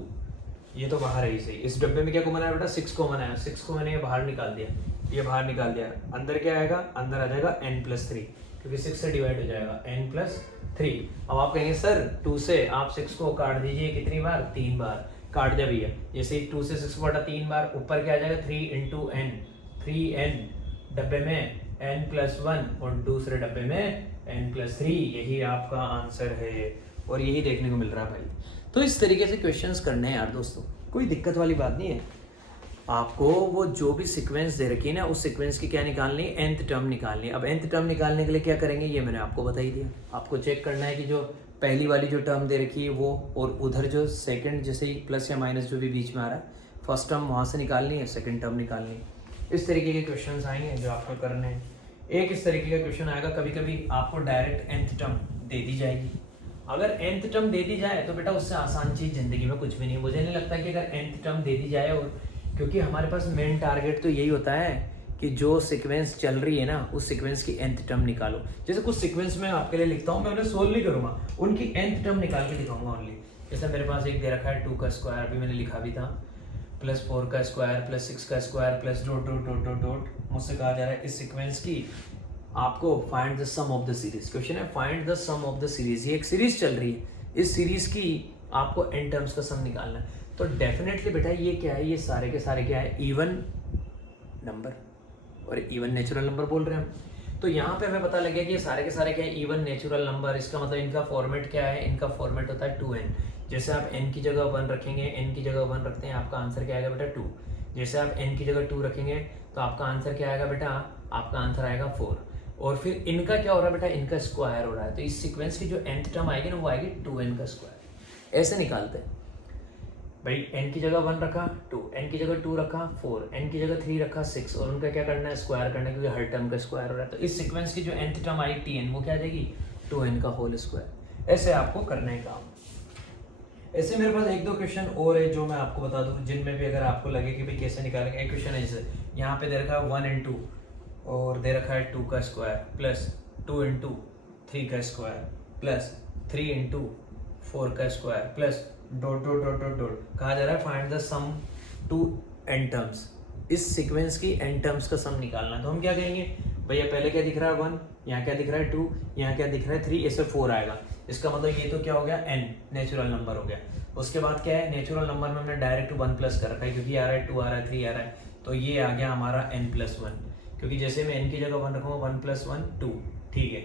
ये तो बाहर है ही सही। इस डब्बे में क्या कॉमन आया बेटा, 6 कॉमन आया, 6 को मैंने ये बाहर निकाल दिया, ये बाहर निकाल दिया, अंदर क्या आएगा, अंदर आ जाएगा n प्लस 3, क्योंकि 6 से डिवाइड हो जाएगा n प्लस 3। अब आप कहेंगे सर 2 से आप 6 को काट दीजिए कितनी बार, 3 बार। काट दिया भैया, जैसे 2 से 6 को काटा 3 बार, ऊपर क्या आ जाएगा 3 इंटू एन, 3n डब्बे में n+1 और दूसरे डब्बे में n+3। यही आपका आंसर है और यही देखने को मिल रहा है भाई। तो इस तरीके से क्वेश्चंस करने हैं यार दोस्तों, कोई दिक्कत वाली बात नहीं है। आपको वो जो भी सीक्वेंस दे रखी है ना, उस सीक्वेंस की क्या निकालनी है, nth टर्म निकालनी है। अब nth टर्म निकालने के लिए क्या करेंगे, ये मैंने आपको बता ही दिया। आपको चेक करना है कि जो पहली वाली जो टर्म दे रखी है वो, और उधर जो सेकंड जैसे ही प्लस या माइनस जो भी बीच में आ रहा है, फर्स्ट टर्म वहाँ से निकालनी है, सेकंड टर्म निकालनी है। इस तरीके के क्वेश्चन आएंगे जो आपको करने हैं। एक इस तरीके का क्वेश्चन आएगा, कभी कभी आपको डायरेक्ट nth टर्म दे दी जाएगी। अगर nth टर्म दे दी जाए तो बेटा उससे आसान चीज़ जिंदगी में कुछ भी नहीं। मुझे नहीं लगता कि अगर nth टर्म दे दी जाए, और क्योंकि हमारे पास मेन टारगेट तो यही होता है कि जो सीक्वेंस चल रही है ना, उस सीक्वेंस की nth टर्म निकालो। जैसे कुछ सीक्वेंस में आपके लिए लिखता हूँ, मैं उन्हें सोल्व नहीं करूँगा, उनकी nth टर्म निकाल के दिखाऊंगा ओनली। जैसे मेरे पास एक दे रखा है 2 का स्क्वायर, अभी मैंने लिखा भी था, +4 का स्क्वायर +6 का square plus dot dot dot dot dot. मुझसे कहा जा रहा है इस सीक्वेंस की आपको find the sum of the series. Question है find the sum of the series. ये एक सीरीज चल रही है, इस सीरीज की आपको n टर्म्स का सम निकालना है। तो डेफिनेटली बेटा ये क्या है, ये सारे के सारे क्या है, इवन नंबर, और इवन नेचुरल नंबर बोल रहे हैं हम। तो यहाँ पे हमें पता लग गया कि ये सारे के सारे क्या है, इवन नेचुरल नंबर। इसका मतलब इनका फॉर्मेट क्या है, इनका फॉर्मेट होता है 2n। जैसे आप n की जगह 1 रखेंगे, n की जगह 1 रखते हैं, आपका आंसर क्या आएगा बेटा 2। जैसे आप n की जगह 2 रखेंगे तो आपका आंसर क्या आएगा बेटा, आपका आंसर आएगा 4। और फिर इनका क्या हो रहा है बेटा, इनका स्क्वायर हो रहा है। तो इस सीक्वेंस की जो nth टर्म आएगी ना, वो आएगी 2n का स्क्वायर। ऐसे निकालते हैं भाई, n की जगह 1 रखा 2, n की जगह 2 रखा 4, n की जगह 3 रखा 6, और उनका क्या करना है, स्क्वायर करना है, क्योंकि हर टर्म का स्क्वायर हो रहा है। तो इस सीक्वेंस की जो nth टर्म आई tn, वो क्या आ जाएगी 2n का होल स्क्वायर। ऐसे आपको करना है काम। ऐसे मेरे पास एक दो क्वेश्चन और है जो मैं आपको बता दूं, जिनमें भी अगर आपको लगे कि भाई कैसे निकालेंगे। एक क्वेश्चन है जैसे यहाँ पे दे रखा है 1 इंटू, और दे रखा है 2 का स्क्वायर प्लस 2 इंटू 3 का स्क्वायर प्लस 3 इंटू 4 का square plus dot dot dot dot dot. कहा जा रहा है find the sum to n terms. इस सीक्वेंस की n टर्म्स का सम निकालना है। तो हम क्या करेंगे भैया, पहले क्या दिख रहा है 1, यहाँ क्या दिख रहा है 2, यहाँ क्या दिख रहा है 3, ऐसे 4 आएगा। इसका मतलब ये तो क्या हो गया, n नेचुरल नंबर हो गया। उसके बाद क्या है, नेचुरल नंबर में हमने डायरेक्ट 1 प्लस कर रखा है, क्योंकि आ रहा है 2 आ रहा है 3 आ रहा है, तो ये आ गया हमारा n+1। क्योंकि जैसे मैं n की जगह 1 रखूँगा 1+1 2, ठीक है,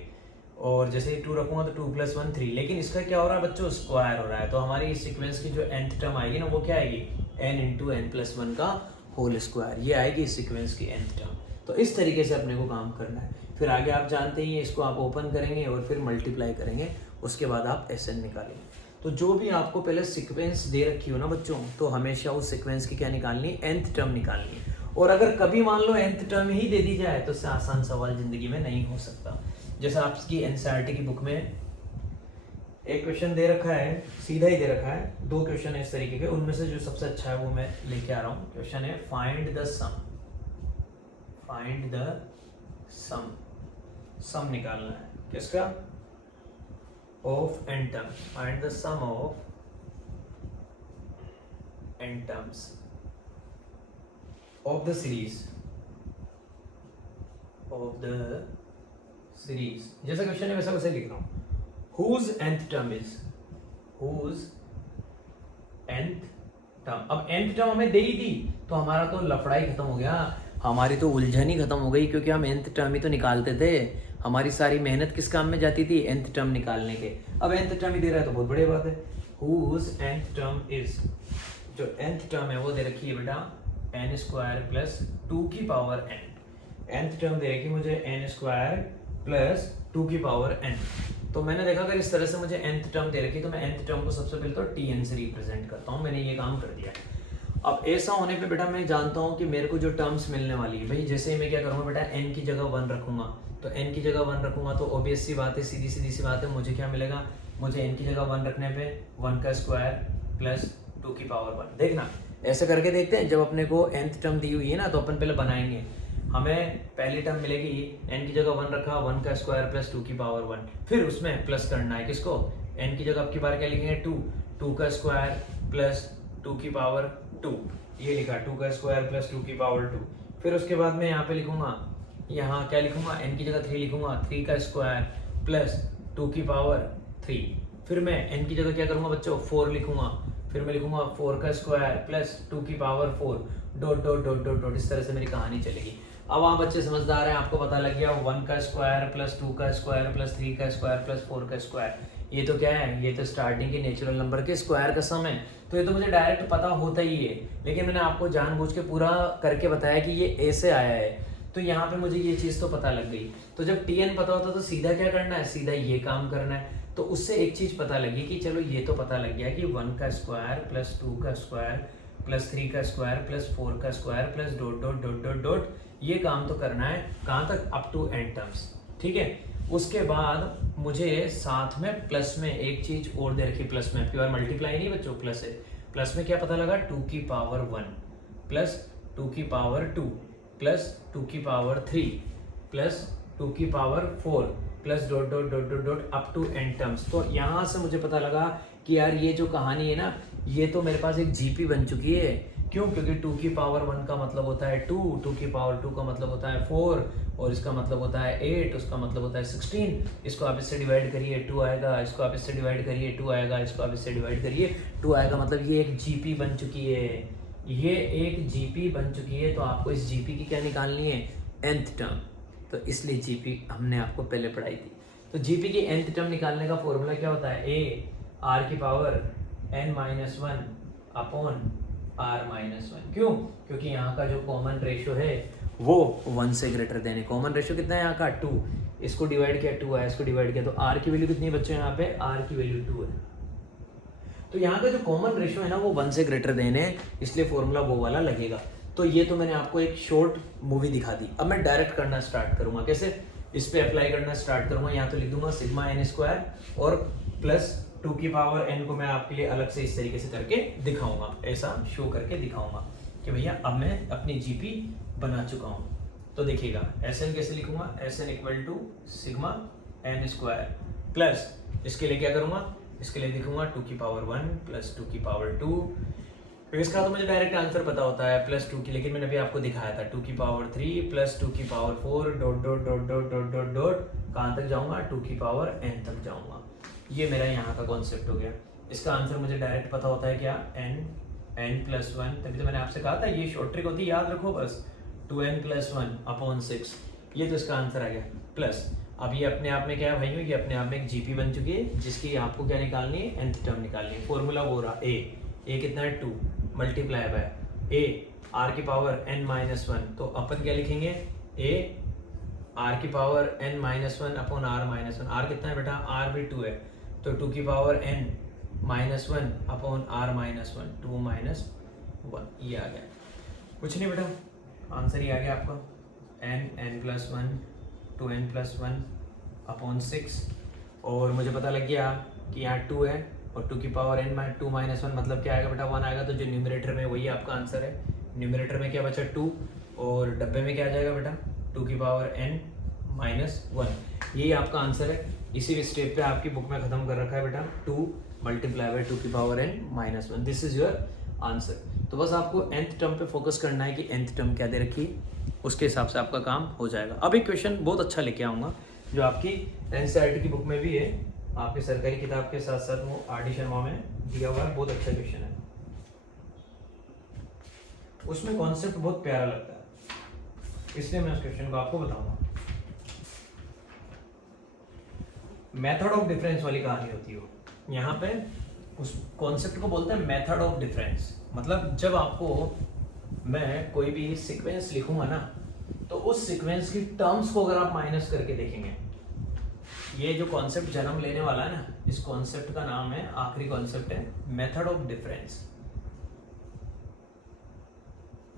और जैसे ही 2 रखूँगा तो 2+1 3। लेकिन इसका क्या हो रहा है बच्चों, स्क्वायर हो रहा है। तो हमारी इस सीक्वेंस की जो nth टर्म आएगी ना, वो क्या आएगी, n इंटू n+1 का होल स्क्वायर। ये आएगी इस सीक्वेंस की nth टर्म। तो इस तरीके से अपने को काम करना है। फिर आगे आप जानते ही हैं, इसको आप ओपन करेंगे और फिर मल्टीप्लाई करेंगे, उसके बाद आप SN निकालेंगे। तो जो भी आपको पहले सीक्वेंस दे रखी हो ना बच्चों, तो हमेशा उस सीक्वेंस की क्या निकालनी है, nth टर्म निकालनी है। और अगर कभी मान लो nth टर्म ही दे दी जाए तो इससे आसान सवाल जिंदगी में नहीं हो सकता। जैसे आपकी NCERT की बुक में एक क्वेश्चन दे रखा है, सीधा ही दे रखा है, 2 क्वेश्चन है इस तरीके के, उनमें से जो सबसे अच्छा है वो मैं लेके आ रहा हूँ। क्वेश्चन है find the sum, find the sum, sum निकालना है किसका, of n terms. Find the sum of n terms of the series, of the series. जैसा क्वेश्चन है वैसा वैसे लिख रहा हूं। whose nth term is, whose nth term। अब nth term हमें दे ही दी तो हमारा तो लफड़ा ही खत्म हो गया, हमारी तो उलझन ही खत्म हो गई, क्योंकि हम nth term ही तो निकालते थे। हमारी सारी मेहनत किस काम में जाती थी, nth term निकालने के। अब nth term ही दे रहा है तो बहुत बड़ी बात है। whose nth term is, जो nth term है वो दे रखी है बेटा n स्क्वायर प्लस 2 की पावर n। nth term दे रखी मुझे n स्क्वायर प्लस 2 की पावर n। तो मैंने देखा अगर इस तरह से मुझे nth टर्म दे रखी तो मैं nth टर्म को सबसे पहले तो tn से रिप्रेजेंट करता हूँ। मैंने ये काम कर दिया। अब ऐसा होने पे बेटा मैं जानता हूँ कि मेरे को जो टर्म्स मिलने वाली है, भाई जैसे ही मैं क्या करूँगा बेटा, n की जगह 1 रखूंगा, तो n की जगह 1 रखूंगा तो ऑब्वियस सी बात है, सीधी सी बात है, मुझे क्या मिलेगा, मुझे n की जगह 1 रखने पे 1 का स्क्वायर प्लस 2 की पावर 1। देखना ऐसे करके देखते हैं, जब अपने को nth टर्म दी हुई है ना तो अपन पहले बनाएंगे। हमें पहली टर्म मिलेगी n की जगह 1 रखा 1 का स्क्वायर प्लस 2 की पावर 1, फिर उसमें प्लस करना है किसको, n की जगह अब की बार क्या लिखेंगे 2 का स्क्वायर प्लस 2 की पावर 2, ये लिखा 2 का स्क्वायर प्लस 2 की पावर 2। फिर उसके बाद मैं यहाँ पे लिखूंगा, यहाँ क्या लिखूंगा, n की जगह 3 लिखूंगा, 3 का स्क्वायर प्लस 2 की पावर 3। फिर मैं n की जगह क्या करूंगा बच्चों 4 लिखूंगा, फिर मैं लिखूंगा 4 का स्क्वायर प्लस 2 की power 4 dot dot dot dot dot, इस तरह से मेरी कहानी चलेगी। अब आप बच्चे समझदार हैं, आपको पता लग गया 1 का स्क्वायर प्लस 2 का स्क्वायर प्लस 3 का स्क्वायर प्लस 4 का स्क्वायर, ये तो क्या है, ये तो स्टार्टिंग के नेचुरल नंबर के स्क्वायर का सम है। तो ये तो मुझे डायरेक्ट पता होता ही है, लेकिन मैंने आपको जानबूझ के पूरा करके बताया कि ये ऐसे आया है, तो यहाँ पे मुझे ये चीज़ तो पता लग गई। तो जब Tn पता होता तो सीधा क्या करना है, सीधा ये काम करना है। तो उससे एक चीज़ पता लगी कि चलो ये तो पता लग गया कि 1 का स्क्वायर प्लस 2 का स्क्वायर प्लस 3 का स्क्वायर प्लस 4 का square plus dot dot dot dot dot, ये काम तो करना है कहाँ तक, अप टू n टर्म्स, ठीक है। उसके बाद मुझे साथ में प्लस में एक चीज और दे रखी, प्लस में प्योर मल्टीप्लाई नहीं बच्चों, प्लस है। प्लस में क्या पता लगा, 2 की पावर 1 प्लस 2 की पावर 2 प्लस 2 की पावर 3 प्लस 2 की power 4 plus dot dot dot dot dot up to n terms. तो यहाँ से मुझे पता लगा कि यार ये जो कहानी है ना, ये तो मेरे पास एक जीपी बन चुकी है। क्यों? क्योंकि 2 की पावर 1 का मतलब होता है 2, 2 की पावर 2 का मतलब होता है 4, और इसका मतलब होता है 8, उसका मतलब होता है 16। इसको आप इससे डिवाइड करिए 2 आएगा, इसको आप इससे डिवाइड करिए 2 आएगा, इसको आप इससे डिवाइड करिए 2 आएगा। मतलब ये एक जीपी बन चुकी है, ये एक जीपी बन चुकी है। तो आपको इस जीपी की क्या निकालनी है, nth टर्म। तो इसलिए जीपी हमने आपको पहले पढ़ाई थी। तो जीपी की nth टर्म निकालने का फॉर्मूला क्या होता है, a r की पावर n-1 अपॉन r-1। क्यों? क्योंकि यहाँ का जो कॉमन रेशो है वो 1 से ग्रेटर देन है। कॉमन रेशो कितना है यहाँ का, 2। इसको डिवाइड किया 2 आया, इसको डिवाइड किया तो r की वैल्यू कितनी है बच्चों, यहाँ पे r की वैल्यू 2 है। तो यहाँ का जो कॉमन रेशो है ना वो 1 से ग्रेटर देन है, इसलिए फॉर्मूला वो वाला लगेगा। तो ये तो मैंने आपको एक शॉर्ट मूवी दिखा दी। अब मैं डायरेक्ट करना स्टार्ट करूंगा। कैसे? इस पे अप्लाई करना स्टार्ट करूंगा। यहाँ तो लिख दूंगा सिग्मा n स्क्वायर और प्लस 2 की पावर n को मैं आपके लिए अलग से इस तरीके से करके दिखाऊंगा, ऐसा शो करके दिखाऊंगा कि भैया अब मैं अपनी जीपी बना चुका हूँ। तो देखिएगा Sn कैसे लिखूंगा, Sn equal to sigma n square plus इसके लिए क्या करूंगा, इसके लिए लिखूंगा 2 की पावर 1 प्लस 2 की पावर 2। फिर इसका तो मुझे डायरेक्ट आंसर पता होता है प्लस 2 की, लेकिन मैंने अभी आपको दिखाया था 2 की पावर 3 प्लस 2 की power 4 dot dot dot dot dot dot dot, कहाँ तक जाऊंगा, 2 की पावर n तक जाऊंगा। ये मेरा यहाँ का कॉन्सेप्ट हो गया। इसका आंसर मुझे डायरेक्ट पता होता है क्या, n प्लस 1। तभी तो मैंने आपसे कहा था ये शॉर्ट ट्रिक होती है, याद रखो बस, 2n प्लस 1 अपॉन 6। ये तो इसका आंसर आ गया। प्लस अब ये अपने आप में क्या है भाइयों, ये अपने आप में एक जीपी बन चुकी है, जिसकी आपको क्या निकालनी है, nth टर्म निकालनी है। फॉर्मूला वो रहा a कितना है 2 मल्टीप्लाई बाय a r की पावर n-1। तो अपन क्या लिखेंगे, a r की power n-1 upon r-1। r कितना है बेटा, r भी 2 है, तो 2 की power n-1 upon r-1, 2 minus 1, ये आ गया। कुछ नहीं बेटा, आंसर ही आ गया आपका, n plus 1 2n plus 1 upon 6। और मुझे पता लग गया कि यहाँ 2 है और 2 की पावर n-2 माइनस 1 मतलब क्या आएगा बेटा, 1 आएगा। तो जो न्यूमरेटर में वही आपका आंसर है। न्यूमरेटर में क्या बचा 2 और डब्बे में क्या आ जाएगा बेटा, 2 की पावर n-1। यही आपका आंसर है। इसी स्टेप पे आपकी बुक में खत्म कर रखा है बेटा, 2 मल्टीप्लाई बाय 2 की power n-1। This is your answer. तो बस आपको nth टर्म पे फोकस करना है कि nth टर्म क्या दे रखी है, उसके हिसाब से आपका काम हो जाएगा। अब एक क्वेश्चन बहुत अच्छा लेके आऊँगा जो आपकी एनसीईआरटी की बुक में भी है, आपकी सरकारी किताब के साथ साथ वो आर डी शर्मा में दिया हुआ है। बहुत अच्छा क्वेश्चन है, उसमें कॉन्सेप्ट बहुत प्यारा लगता है, इसलिए मैं उस क्वेश्चन को आपको बताऊंगा। मेथड ऑफ डिफरेंस वाली कहानी होती है वो। यहाँ पे उस कॉन्सेप्ट को बोलते हैं मेथड ऑफ डिफरेंस। मतलब जब आपको मैं कोई भी सीक्वेंस लिखूंगा ना, तो उस सीक्वेंस की टर्म्स को अगर आप माइनस करके देखेंगे, ये जो कॉन्सेप्ट जन्म लेने वाला है ना, इस कॉन्सेप्ट का नाम है, आखिरी कॉन्सेप्ट है method of difference.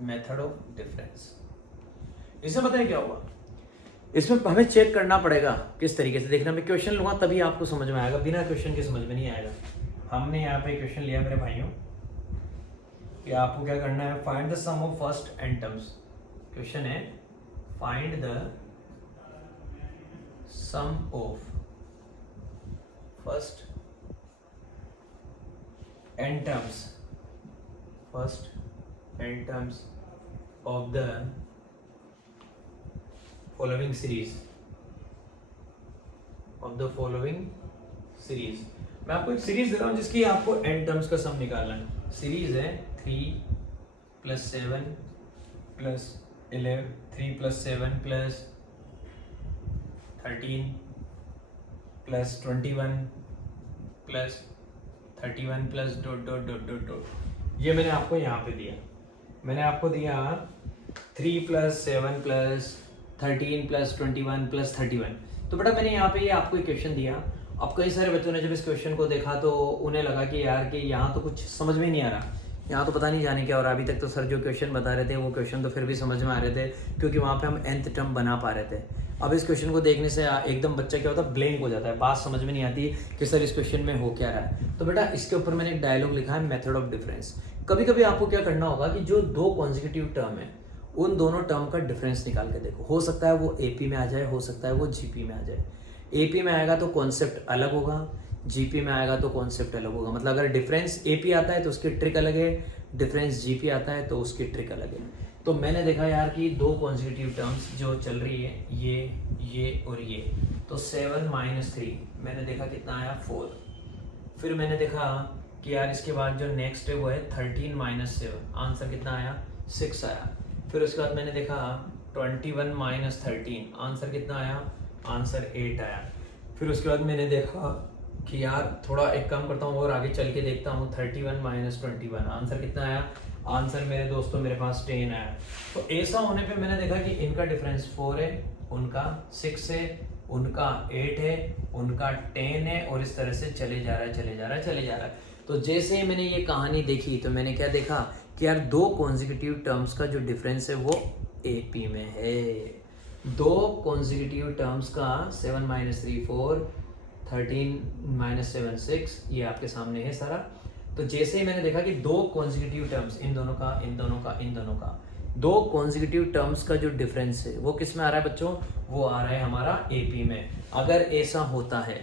Method of difference, इसमें पता है क्या हुआ, इसमें हमें चेक करना पड़ेगा किस तरीके से देखना। मैं क्वेश्चन लूंगा तभी आपको समझ में आएगा, बिना क्वेश्चन के समझ में नहीं आएगा। हमने यहाँ पे क्वेश्चन लिया मेरे भाइयों कि आपको क्या करना है, find the sum of first N terms. Question है find the sum of first N terms, first N terms of the following series, of the following series, मैं आपको एक सीरीज दे रहा हूँ जिसकी आपको एन टर्म्स का सम निकालना है। सीरीज है 3 + 7 + 11, 3 + 7 + 13 + 21 + 31 + ... ये मैंने आपको यहाँ पे दिया, मैंने आपको दिया 3 + 7 + 13 + 21 + 31। तो बेटा मैंने यहाँ पे ये आपको इक्वेशन दिया। अब कई सारे बच्चों ने जब इस क्वेश्चन को देखा तो उन्हें लगा कि यार कि यहाँ तो कुछ समझ में नहीं आ रहा, यहाँ तो पता नहीं जाने क्या हो रहा। अभी तक तो सर जो क्वेश्चन बता रहे थे वो क्वेश्चन तो फिर भी समझ में आ रहे थे, क्योंकि वहाँ पे हम nth टर्म बना पा रहे थे। अब इस क्वेश्चन को देखने से एकदम बच्चा क्या होता है, ब्लैंक हो जाता है, बात समझ में नहीं आती कि सर इस क्वेश्चन में हो क्या रहा है। तो बेटा इसके ऊपर मैंने एक डायलॉग लिखा है, मेथड ऑफ डिफरेंस। कभी कभी आपको क्या करना होगा कि जो दो कॉन्जिक्यूटिव टर्म है उन दोनों टर्म का डिफरेंस निकाल के देखो। हो सकता है वो एपी में आ जाए, हो सकता है वो जीपी में आ जाए। एपी में आएगा तो कॉन्सेप्ट अलग होगा, जीपी में आएगा तो कॉन्सेप्ट अलग होगा। मतलब अगर डिफरेंस एपी आता है तो उसकी ट्रिक अलग है, डिफरेंस जीपी आता है तो उसकी ट्रिक अलग है। तो मैंने देखा यार कि दो कॉन्जिक्यूटिव टर्म्स जो चल रही है ये और ये, तो 7 - 3 मैंने देखा कितना आया 4। फिर मैंने देखा कि यार इसके बाद जो नेक्स्ट है वो है 13 - 7, आंसर कितना आया 6 आया। फिर उसके बाद मैंने देखा 21 - 13, आंसर कितना आया, आंसर 8 आया। फिर उसके बाद मैंने देखा कि यार थोड़ा एक काम करता हूँ और आगे चल के देखता हूँ, 31 - 21, आंसर कितना आया, आंसर मेरे दोस्तों मेरे पास 10 आया। तो ऐसा होने पे मैंने देखा कि इनका डिफरेंस 4 है, उनका 6 है, उनका 8 है, उनका 10 है, और इस तरह से चले जा रहा है। तो जैसे ही मैंने ये कहानी देखी तो मैंने क्या देखा कि यार दो कॉन्जिक्यूटिव टर्म्स का जो डिफरेंस है वो एपी में है। दो कॉन्जिक्यूटिव टर्म्स का 7 - 3 4, 13 - 7 6, ये आपके सामने है सारा। तो जैसे ही मैंने देखा कि दो कॉन्जिक्यूटिव टर्म्स, इन दोनों का दो कॉन्जिक्यूटिव टर्म्स का जो डिफरेंस है वो किस में आ रहा है बच्चों, वो आ रहा है हमारा एपी में। अगर ऐसा होता है,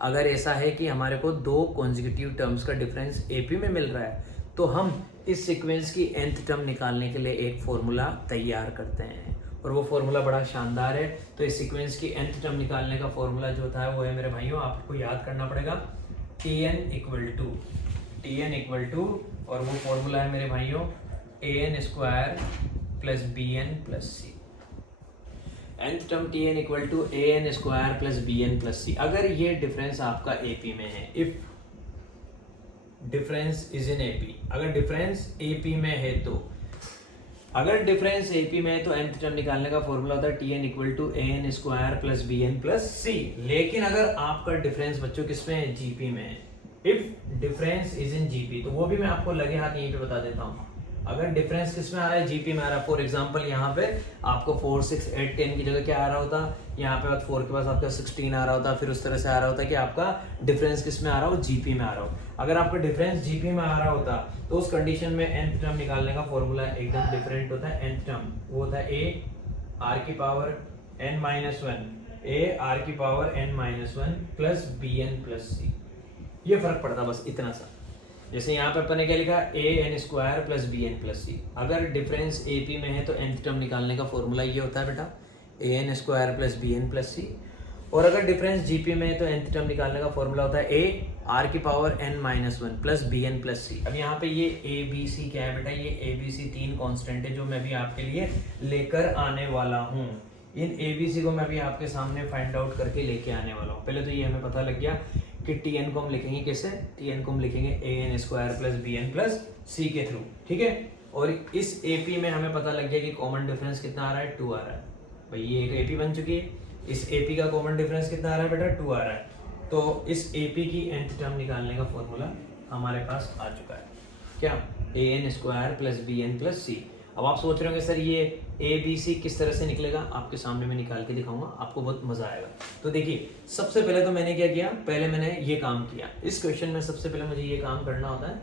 अगर ऐसा है कि हमारे को दो कॉन्जिक्यूटिव टर्म्स का डिफरेंस एपी में मिल रहा है, तो हम इस सीक्वेंस की nth टर्म निकालने के लिए एक फॉर्मूला तैयार करते हैं, और वो फॉर्मूला बड़ा शानदार है। तो इस सीक्वेंस की nth टर्म निकालने का फॉर्मूला जो होता है वो है मेरे भाइयों, आपको याद करना पड़ेगा, Tn इक्वल टू, और वो फॉर्मूला है मेरे भाइयों an² + bn + c। nth term Tn equal to an² + bn + c। अगर ये डिफरेंस आपका एपी में है, if difference is in AP, अगर डिफरेंस एपी में है तो, अगर डिफरेंस एपी में है तो nth टर्म निकालने का फॉर्मूला होता है Tn equal to an² + bn + c। लेकिन अगर आपका डिफरेंस बच्चों किसमें है, जीपी में है, if difference is in GP, तो वो भी मैं आपको लगे हाथ यहीं पे बता देता हूँ। अगर डिफरेंस किस में आ रहा है, जीपी में आ रहा है। फॉर एग्जांपल यहाँ पे आपको 4 6 8 10 की जगह क्या आ रहा होता, यहाँ पे 4 के पास आपका 16 आ रहा होता, फिर उस तरह से आ रहा होता कि आपका डिफरेंस किस में आ रहा हो, जीपी में आ रहा हो। अगर आपका डिफरेंस जीपी में आ रहा होता तो उस कंडीशन में nth टर्म निकालने का फॉर्मूला एकदम डिफरेंट होता है। nth टर्म वो होता है a⁴n−1 + bn + c। ये फर्क पड़ता बस इतना सा। जैसे यहाँ पे अपन ने क्या लिखा, an² + bn + c। अगर डिफरेंस एपी में है तो nth टर्म निकालने का फॉर्मूला ये होता है बेटा, an² + bn + c। और अगर डिफरेंस जीपी में है तो nth टर्म निकालने का फॉर्मूला होता है a⁴n−1 + bn + c। अब यहाँ पे ये ए बी सी क्या है बेटा, ये ए बी सी 3 कांस्टेंट है जो मैं भी आपके लिए लेकर आने वाला हूँ। इन ए बी सी को मैं भी आपके सामने फाइंड आउट करके लेके आने वाला हूँ। पहले तो ये हमें पता लग गया कि Tn को हम लिखेंगे कैसे, Tn को हम लिखेंगे an² + bn + c के थ्रू, ठीक है। और इस AP में हमें पता लग गया कि कॉमन डिफरेंस कितना आ रहा है, 2 आ रहा है। भाई ये एक AP बन चुकी है, इस AP का कॉमन डिफरेंस कितना आ रहा है बेटा, 2 आ रहा है। तो इस AP की nth टर्म निकालने का फॉर्मूला हमारे पास आ चुका है, क्या, an² + bn + c। अब आप सोच रहे होंगे सर ये ABC किस तरह से निकलेगा, आपके सामने मैं निकाल के दिखाऊंगा, आपको बहुत मजा आएगा। तो देखिए सबसे पहले तो मैंने क्या किया, पहले मैंने ये काम किया। इस क्वेश्चन में सबसे पहले मुझे ये काम करना होता है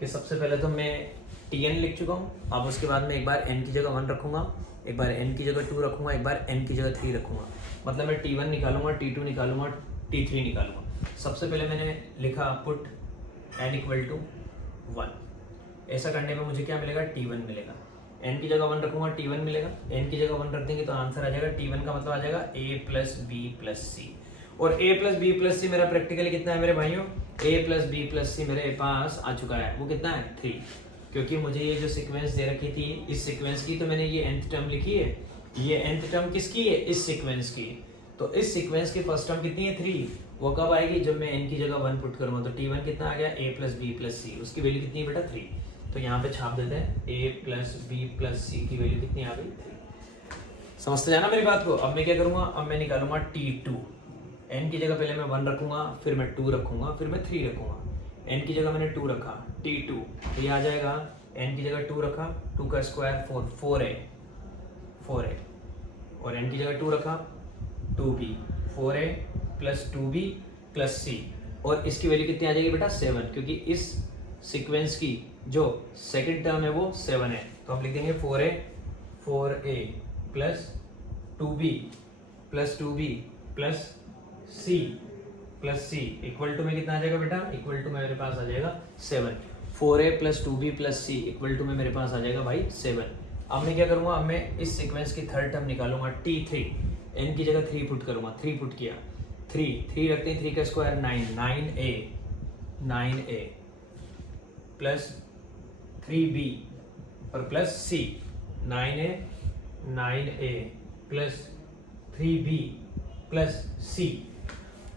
कि सबसे पहले तो मैं Tn लिख चुका हूँ। अब उसके बाद में एक बार n की जगह 1 रखूंगा, एक बार n की जगह 2 रखूंगा, एक बार n की जगह 3 रखूंगा। मतलब मैं T1 निकालूंगा, T2 निकालूंगा, T3 निकालूंगा। सबसे पहले मैंने लिखा पुट n = 1। ऐसा करने में मुझे क्या मिलेगा, T1 मिलेगा। n की जगह 1 रखूंगा, T1 मिलेगा। n की जगह 1 रख देंगे तो आंसर आ जाएगा, T1 का मतलब आ जाएगा a + b + c। और a प्लस बी प्लस सी मेरा प्रैक्टिकली कितना है मेरे भाइयों, a प्लस बी प्लस सी मेरे पास आ चुका है, वो कितना है 3, क्योंकि मुझे ये जो सीक्वेंस दे रखी थी इस सीक्वेंस की, तो मैंने ये nth टर्म लिखी है, ये nth टर्म किसकी है, इस सीक्वेंस की। तो इस सीक्वेंस की फर्स्ट टर्म कितनी है 3, वो कब आएगी, जब मैं n की जगह 1 पुट करूंगा। तो t1 कितना आ गया, a प्लस बी प्लस सी, उसकी वैल्यू कितनी है बेटा 3। तो यहाँ पे छाप देते हैं a प्लस बी प्लस सी की वैल्यू कितनी आ गई 3। समझते जाना मेरी बात को। अब मैं क्या करूंगा, अब मैं निकालूंगा t2, n की जगह पहले मैं 1 रखूंगा, फिर मैं 2 रखूंगा, फिर मैं 3 रखूंगा। n की जगह मैंने 2 रखा, t2, तो ये आ जाएगा n की जगह 2 रखा, 2 का स्क्वायर 4a, और n की जगह 2 रखा 2b, 4a plus 2b plus c, और इसकी वैल्यू कितनी आ जाएगी बेटा 7, क्योंकि इस सीक्वेंस की जो सेकंड टर्म है वो 7 है। तो हम लिख देंगे 4a plus 2b plus 2b plus c plus c equal to में कितना आ जाएगा बेटा, इक्वल टू में मेरे पास आ जाएगा 7। 4a plus 2b plus c equal to में मेरे पास आ जाएगा भाई 7। अब मैं क्या करूंगा, अब मैं इस सीक्वेंस की थर्ड टर्म निकालूंगा t3, n की जगह 3 पुट करूंगा, 3 पुट किया, 3 रखते हैं, 3 का स्क्वायर 9a प्लस 3b और plus c, 9a plus 3b plus c।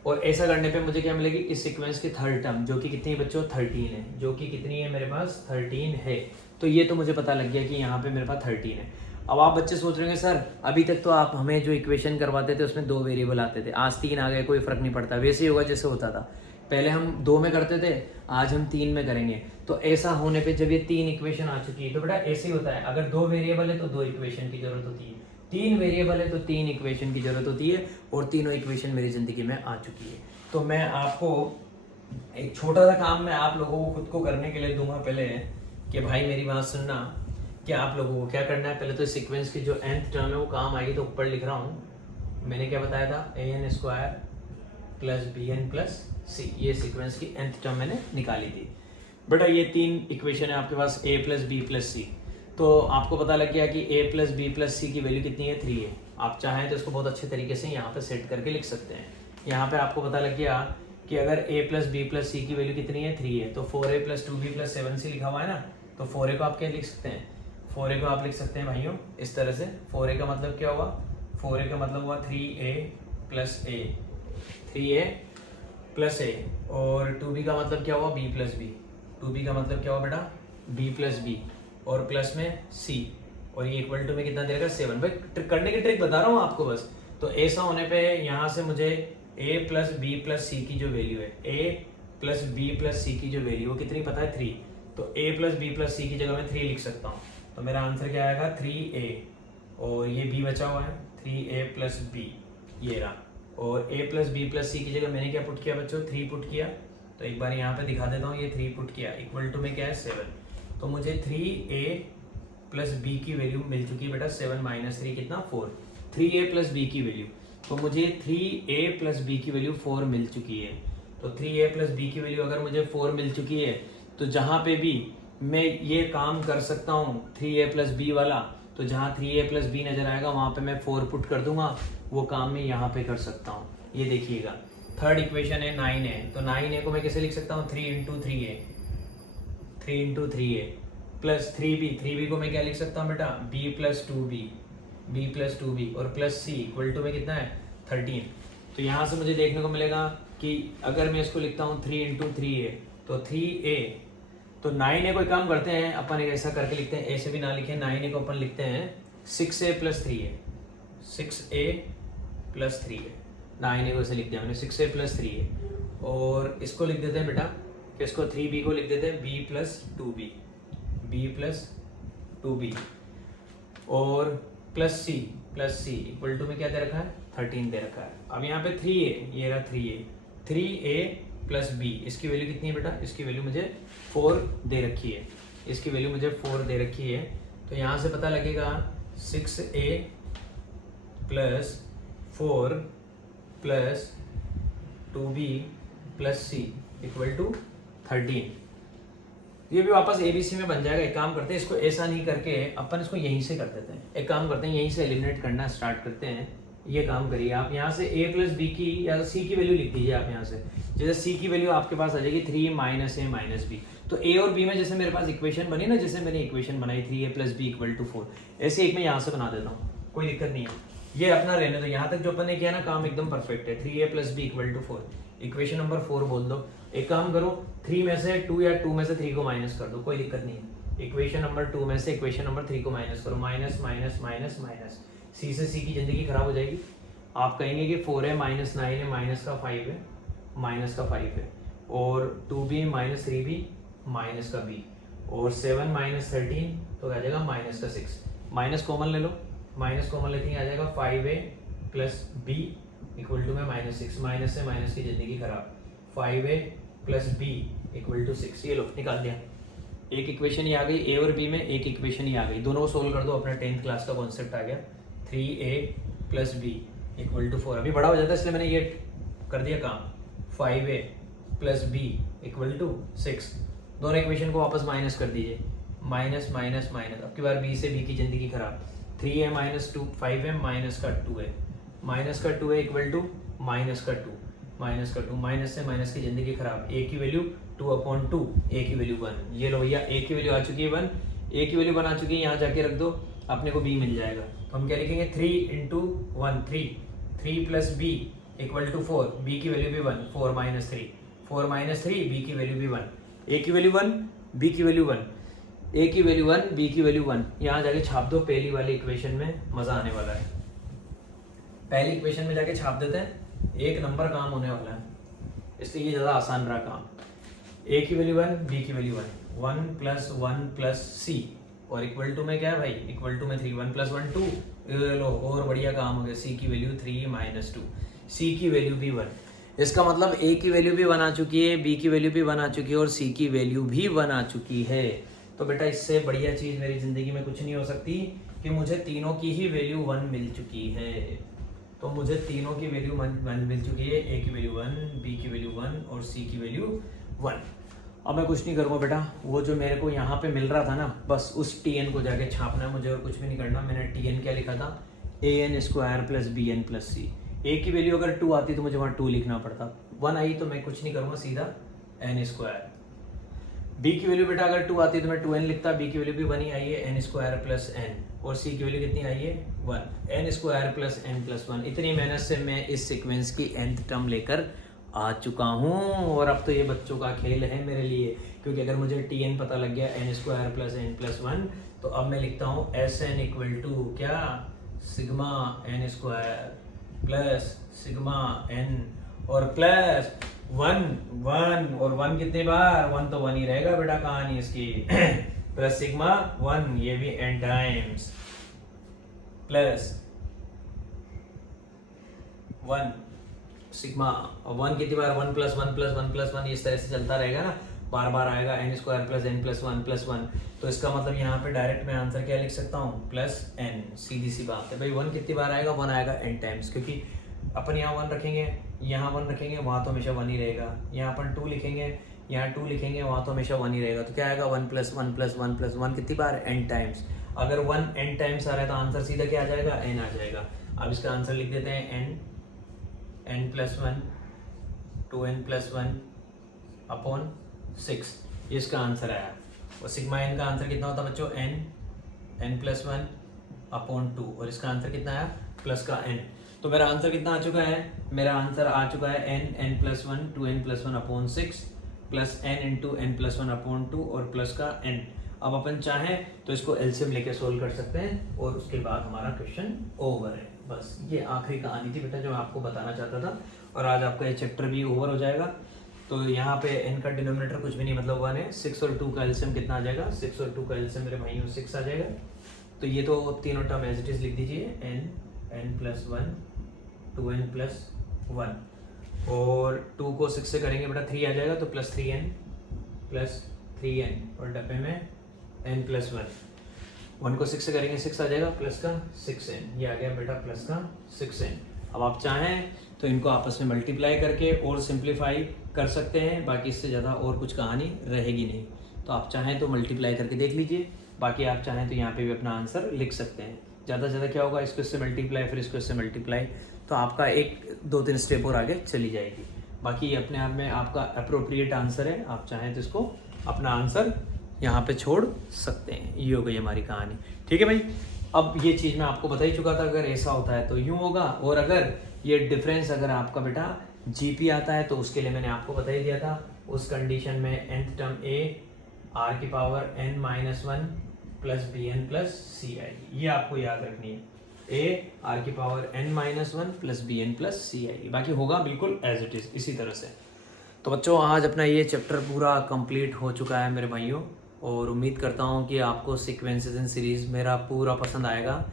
और ऐसा करने पे मुझे क्या मिलेगी, इस सीक्वेंस की थर्ड टर्म जो कि कितनी है बच्चों 13 है, जो कि कितनी है मेरे पास 13 है। तो ये तो मुझे पता लग गया कि यहाँ पे मेरे पास 13 है। अब आप बच्चे सोच रहे हैं सर अभी तक तो आप हमें जो इक्वेशन करवाते थे उसमें 2 वेरिएबल आते थे, आज 3 आ गए, कोई फर्क नहीं पड़ता, वैसे ही होगा जैसे होता था पहले। हम 2 में करते थे, आज हम 3 में करेंगे। तो ऐसा होने पे जब ये 3 इक्वेशन आ चुकी है तो बेटा ऐसे ही होता है, अगर 2 वेरिएबल है तो 2 इक्वेशन की जरूरत होती है, 3 वेरिएबल है तो 3 इक्वेशन की जरूरत होती है, और तीनों इक्वेशन मेरी जिंदगी में आ चुकी है। तो मैं आपको एक छोटा सा काम मैं आप लोगों को खुद को करने के लिए दूंगा पहले, कि भाई मेरी बात सुनना, कि आप लोगों को क्या करना है, पहले तो सीक्वेंस की जो nth टर्म है वो काम आएगी, तो ऊपर लिख रहा हूँ मैंने क्या बताया था, an square plus bn plus c, ये सीक्वेंस की nth टर्म मैंने निकाली थी। बेटा ये 3 इक्वेशन है आपके पास, a प्लस बी प्लस सी। तो आपको पता लग गया कि a प्लस बी प्लस सी की वैल्यू कितनी है 3 है। आप चाहें तो इसको बहुत अच्छे तरीके से यहाँ पे सेट करके लिख सकते हैं। यहाँ पे आपको पता लग गया कि अगर a प्लस बी प्लस सी की वैल्यू कितनी है 3 है, तो 4a plus 2b plus 7c लिखा हुआ है ना, तो 4a को आप क्या लिख सकते हैं, 4a को आप लिख सकते हैं भाइयों इस तरह से। 4a का मतलब क्या हुआ, 4a का मतलब हुआ 3a plus a, 3a plus a, और 2b का मतलब क्या हुआ b प्लस b, 2b का मतलब क्या हुआ बेटा b प्लस b, और प्लस में c, और ये इक्वल टू में कितना दे रखा 7। भाई करने की ट्रिक बता रहा हूँ आपको बस। तो ऐसा होने पे यहाँ से मुझे a प्लस बी प्लस सी की जो वैल्यू है, a प्लस बी प्लस सी की जो वैल्यू वो कितनी पता है 3, तो a प्लस बी प्लस सी की जगह मैं 3 लिख सकता हूँ। तो मेरा आंसर क्या आएगा 3a, और ये b बचा हुआ है 3a प्लस b, ये रहा, और a प्लस बी प्लस सी की जगह मैंने क्या पुट किया बच्चों 3 पुट किया। तो एक बार यहाँ पे दिखा देता हूँ, ये 3 पुट किया, इक्वल टू में क्या है 7। तो मुझे 3a प्लस b की वैल्यू मिल चुकी है बेटा 7 माइनस 3 कितना 4, 3a प्लस b की वैल्यू, तो मुझे 3a प्लस b की वैल्यू 4 मिल चुकी है। तो 3a प्लस b की वैल्यू अगर मुझे 4 मिल चुकी है, तो जहाँ पे भी मैं ये काम कर सकता हूँ 3a प्लस b वाला, तो जहाँ 3a प्लस b नजर आएगा वहाँ पे मैं 4 पुट कर दूंगा, वो काम मैं यहाँ पे कर सकता हूँ। ये देखिएगा थर्ड इक्वेशन है 9a, तो 9a को मैं कैसे लिख सकता हूँ 3 इंटू 3a प्लस 3b को मैं क्या लिख सकता हूँ बेटा b प्लस 2b और प्लस c इक्वल टू में कितना है 13। तो यहाँ से मुझे देखने को मिलेगा कि अगर मैं इसको लिखता हूँ 3 इंटू 3a, तो 3a, तो 9a को एक काम करते हैं अपन एक ऐसा करके लिखते हैं, a से भी ना लिखें, 9a को अपन लिखते हैं 6a plus 3a, 6a plus 3a, 9a को ऐसे लिख दिया मैंने 6a प्लस 3a, और इसको लिख देते हैं बेटा, इसको 3b को लिख देते हैं b प्लस 2b और प्लस c इक्वल टू में क्या दे रखा है 13 दे रखा है। अब यहाँ पे 3a, ये रहा 3a प्लस b, इसकी वैल्यू कितनी है बेटा, इसकी वैल्यू मुझे 4 दे रखी है, इसकी वैल्यू मुझे 4 दे रखी है। तो यहाँ से पता लगेगा 6a plus 4 plus 2b plus c equal to 13। ये भी वापस ABC में बन जाएगा। एक काम करते हैं, इसको ऐसा नहीं करके अपन इसको यहीं से कर देते हैं, एक काम करते हैं यहीं से एलिमिनेट करना स्टार्ट करते हैं, ये काम करिए आप, यहाँ से a प्लस बी की या सी की वैल्यू लिख दीजिए आप यहाँ से। जैसे c की वैल्यू आपके पास आ जाएगी 3 माइनस ए माइनस बी, तो a और b में जैसे मेरे पास इक्वेशन बनी ना, जैसे मैंने इक्वेशन बनाई 3a plus b equal to 4, ऐसे एक मैं यहाँ से बना देता हूँ, कोई दिक्कत नहीं है। ये अपना रहने दो, यहाँ तक जो अपन ने किया ना काम एकदम परफेक्ट है। 3a plus b equal to 4, equation number 4 बोल दो। एक काम करो 3 में से 2 या 2 में से 3 को माइनस कर दो, कोई दिक्कत नहीं है। इक्वेशन नंबर 2 में से इक्वेशन नंबर 3 को माइनस करो, माइनस माइनस माइनस माइनस, सी से सी की जिंदगी खराब हो जाएगी। आप कहेंगे कि 4 है माइनस 9 है माइनस का 5 है, माइनस का 5 है, और 2b माइनस 3b माइनस का b, और 7 माइनस 13 तो आ जाएगा माइनस का 6। माइनस कॉमन ले लो, माइनस कॉमन लेते ही आ जाएगा 5a plus b equal to में माइनस 6, माइनस से माइनस की जिंदगी खराब, 5a plus b equal to 6। ये लो निकाल दिया, एक इक्वेशन ही आ गई a और b में, एक इक्वेशन ही आ गई, दोनों को सोल्व कर दो, अपना 10th क्लास का कॉन्सेप्ट आ गया। 3a plus b equal to 4, अभी बड़ा हो जाता है इसलिए मैंने ये कर दिया काम। 5a plus b equal to 6, दोनों इक्वेशन को वापस माइनस कर दीजिए, माइनस माइनस माइनस, अब की बार b से b की जिंदगी खराब, 3a माइनस 2 5a माइनस का 2a, माइनस का 2a इक्वल टू माइनस का 2, माइनस का 2, माइनस से माइनस की जिंदगी खराब, a की वैल्यू 2/2, a की वैल्यू 1। ये लो भैया a की वैल्यू आ चुकी है 1, a की वैल्यू 1 आ चुकी है, यहाँ जाके रख दो, अपने को b मिल जाएगा। तो हम क्या लिखेंगे 3 into 1 3 plus b equal to 4, b की वैल्यू भी 1, 4 माइनस 3 4 माइनस 3, b की वैल्यू भी 1, a की वैल्यू 1 b की वैल्यू 1, a की वैल्यू 1 b की वैल्यू 1, यहाँ जाके छाप दो पहली वाली इक्वेशन में, मजा आने वाला है। पहली इक्वेशन में जाके छाप देते हैं, एक नंबर काम होने वाला है, इसलिए ये ज़्यादा आसान रहा काम। a की वैल्यू 1 b की वैल्यू 1, 1 प्लस 1 प्लस c, और इक्वल टू में क्या है भाई, इक्वल टू में 3, 1 प्लस 1 2, लो और बढ़िया काम हो गया। c की वैल्यू 3 माइनस 2, c की वैल्यू भी 1, इसका मतलब a की वैल्यू भी 1 आ चुकी है, b की वैल्यू भी 1 आ चुकी है, और c की वैल्यू भी 1 आ चुकी है। तो बेटा इससे बढ़िया चीज़ मेरी ज़िंदगी में कुछ नहीं हो सकती कि मुझे तीनों की ही वैल्यू 1 मिल चुकी है। तो मुझे तीनों की वैल्यू 1 मिल चुकी है, a की वैल्यू 1, b की वैल्यू 1 और c की वैल्यू 1। अब मैं कुछ नहीं करूँगा बेटा, वो जो मेरे को यहाँ पे मिल रहा था ना, बस उस tn को जाके छापना है मुझे, और कुछ भी नहीं करना। मैंने tn क्या लिखा था, an square plus bn plus c। a की वैल्यू अगर 2 आती तो मुझे वहाँ 2 लिखना पड़ता, 1 आई तो मैं कुछ नहीं करूँगा, सीधा n स्क्वायर। b की वैल्यू बेटा अगर 2 आती तो मैं 2n लिखता, b की वैल्यू भी 1 ही आई है, n स्क्वायर प्लस n, और c की वैल्यू कितनी आई है 1, n square plus n plus 1। इतनी मेहनत से मैं इस सीक्वेंस की nth टर्म लेकर आ चुका हूँ, और अब तो ये बच्चों का खेल है मेरे लिए, क्योंकि अगर मुझे tn पता लग गया n square plus n plus 1, तो अब मैं लिखता हूँ sn इक्वल टू क्या, sigma n square plus sigma n और प्लस 1 और 1 कितने बार, 1 तो 1 ही रहेगा बेटा कहानी इसकी प्लस सिग्मा 1, ये भी n टाइम्स, प्लस 1 सिग्मा 1 कितनी बार, 1 प्लस 1 प्लस 1 प्लस 1, इस तरह से चलता रहेगा ना, बार बार आएगा n square plus n plus 1 plus 1। तो इसका मतलब यहाँ पे डायरेक्ट मैं आंसर क्या लिख सकता हूँ, प्लस n, सीधी सी बात है भाई। 1 कितनी बार आएगा, 1 आएगा n टाइम्स, क्योंकि अपन यहाँ 1 रखेंगे, यहाँ 1 रखेंगे, वहाँ तो हमेशा 1 ही रहेगा, यहाँ अपन 2 लिखेंगे, यहाँ 2 लिखेंगे, वहाँ तो हमेशा 1 ही रहेगा। तो क्या आएगा 1 प्लस 1 प्लस 1 प्लस 1 कितनी बार, n टाइम्स। अगर 1 n टाइम्स आ रहा है तो आंसर सीधा क्या आ जाएगा, n आ जाएगा। अब इसका आंसर लिख देते हैं n plus 1 2n plus 1 upon 6, ये इसका आंसर आया। और सिग्मा n का आंसर कितना होता है बच्चों, n प्लस 1 अपॉन 2, और इसका आंसर कितना आया, प्लस का n। तो मेरा आंसर कितना आ चुका है, मेरा आंसर आ चुका है n plus 1 2n plus 1 upon 6 plus n into n plus 1 upon 2 और प्लस का n। अब अपन चाहें तो इसको एलसीएम लेके सोल्व कर सकते हैं, और उसके बाद हमारा क्वेश्चन ओवर है। बस ये आखिरी कहानी थी बेटा जो मैं आपको बताना चाहता था, और आज आपका ये चैप्टर भी ओवर हो जाएगा। तो यहाँ पे n का डिनोमिनेटर कुछ भी नहीं, मतलब 1 है। 6 और 2 का एलसीएम कितना आ जाएगा, 6 और 2 का एलसीएम मेरे भाइयों 6 आ जाएगा। तो ये तो तीनों टर्म एज इट इज लिख दीजिए, n प्लस 1 2n प्लस 1, और 2 को 6 से करेंगे बेटा 3 आ जाएगा, तो प्लस 3n और डब्बे में n प्लस 1 को 6 से करेंगे 6 आ जाएगा, प्लस का 6n, ये आ गया बेटा प्लस का 6n। अब आप चाहें तो इनको आपस में मल्टीप्लाई करके और सिंप्लीफाई कर सकते हैं, बाकी इससे ज़्यादा और कुछ कहानी रहेगी नहीं। तो आप चाहें तो मल्टीप्लाई करके देख लीजिए, बाकी आप चाहें तो यहाँ पे भी अपना आंसर लिख सकते हैं। ज़्यादा से ज़्यादा क्या होगा, इसको इससे मल्टीप्लाई, फिर इसको इससे मल्टीप्लाई, तो आपका 1 2 3 स्टेप और आगे चली जाएगी। बाकी ये अपने आप में आपका अप्रोप्रिएट आंसर है, आप चाहें तो इसको अपना आंसर यहाँ पे छोड़ सकते हैं। ये हो गई हमारी कहानी, ठीक है भाई। अब ये चीज़ मैं आपको बता ही चुका था, अगर ऐसा होता है तो यूँ होगा, और अगर ये डिफरेंस अगर आपका बेटा जीपी आता है तो उसके लिए मैंने आपको बता ही दिया था, उस कंडीशन में nth टर्म a r की power n-1 plus B N plus C आएगी। ये आपको याद रखनी है, a r की power n-1 plus B N plus C आएगी। बाकी होगा बिल्कुल एज इट इज़ इसी तरह से। तो बच्चों आज अपना ये चैप्टर पूरा कंप्लीट हो चुका है मेरे भाइयों, और उम्मीद करता हूँ कि आपको सीक्वेंसेस एंड सीरीज़ मेरा पूरा पसंद आएगा।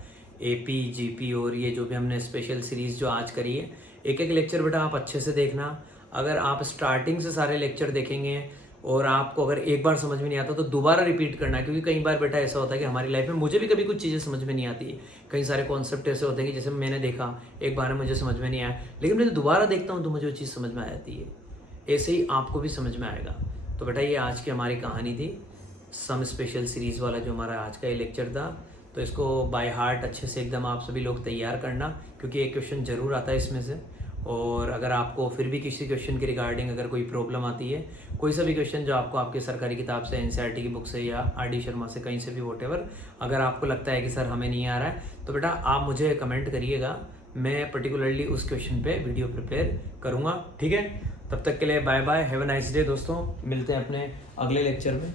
एपी जीपी और ये जो भी हमने स्पेशल सीरीज़ जो आज करी है, एक एक लेक्चर बेटा आप अच्छे से देखना। अगर आप स्टार्टिंग से सारे लेक्चर देखेंगे और आपको अगर एक बार समझ में नहीं आता तो दोबारा रिपीट करना, क्योंकि कई बार बेटा ऐसा होता है कि हमारी लाइफ में, मुझे भी कभी कुछ चीज़ें समझ में नहीं आती है, कई सारे कॉन्सेप्ट ऐसे होते हैं कि जैसे मैंने देखा एक बार में मुझे समझ में नहीं आया, लेकिन मैं दोबारा देखता हूँ तो मुझे वो चीज़ समझ में आ जाती है। ऐसे ही आपको भी समझ में आएगा। तो बेटा ये आज की हमारी कहानी थी, सम स्पेशल सीरीज़ वाला जो हमारा आज का ये लेक्चर था। तो इसको बाय हार्ट अच्छे से एकदम आप सभी लोग तैयार करना, क्योंकि एक क्वेश्चन ज़रूर आता है इसमें से। और अगर आपको फिर भी किसी क्वेश्चन के रिगार्डिंग अगर कोई प्रॉब्लम आती है, कोई सा भी क्वेश्चन जो आपको आपके सरकारी किताब से, एनसीईआरटी की बुक से या आर.डी. शर्मा से, कहीं से भी वॉटेवर, अगर आपको लगता है कि सर हमें नहीं आ रहा है, तो बेटा आप मुझे कमेंट करिएगा, मैं पर्टिकुलरली उस क्वेश्चन पे वीडियो प्रिपेयर करूँगा, ठीक है। तब तक के लिए bye bye, have a nice day दोस्तों, मिलते हैं अपने अगले लेक्चर में।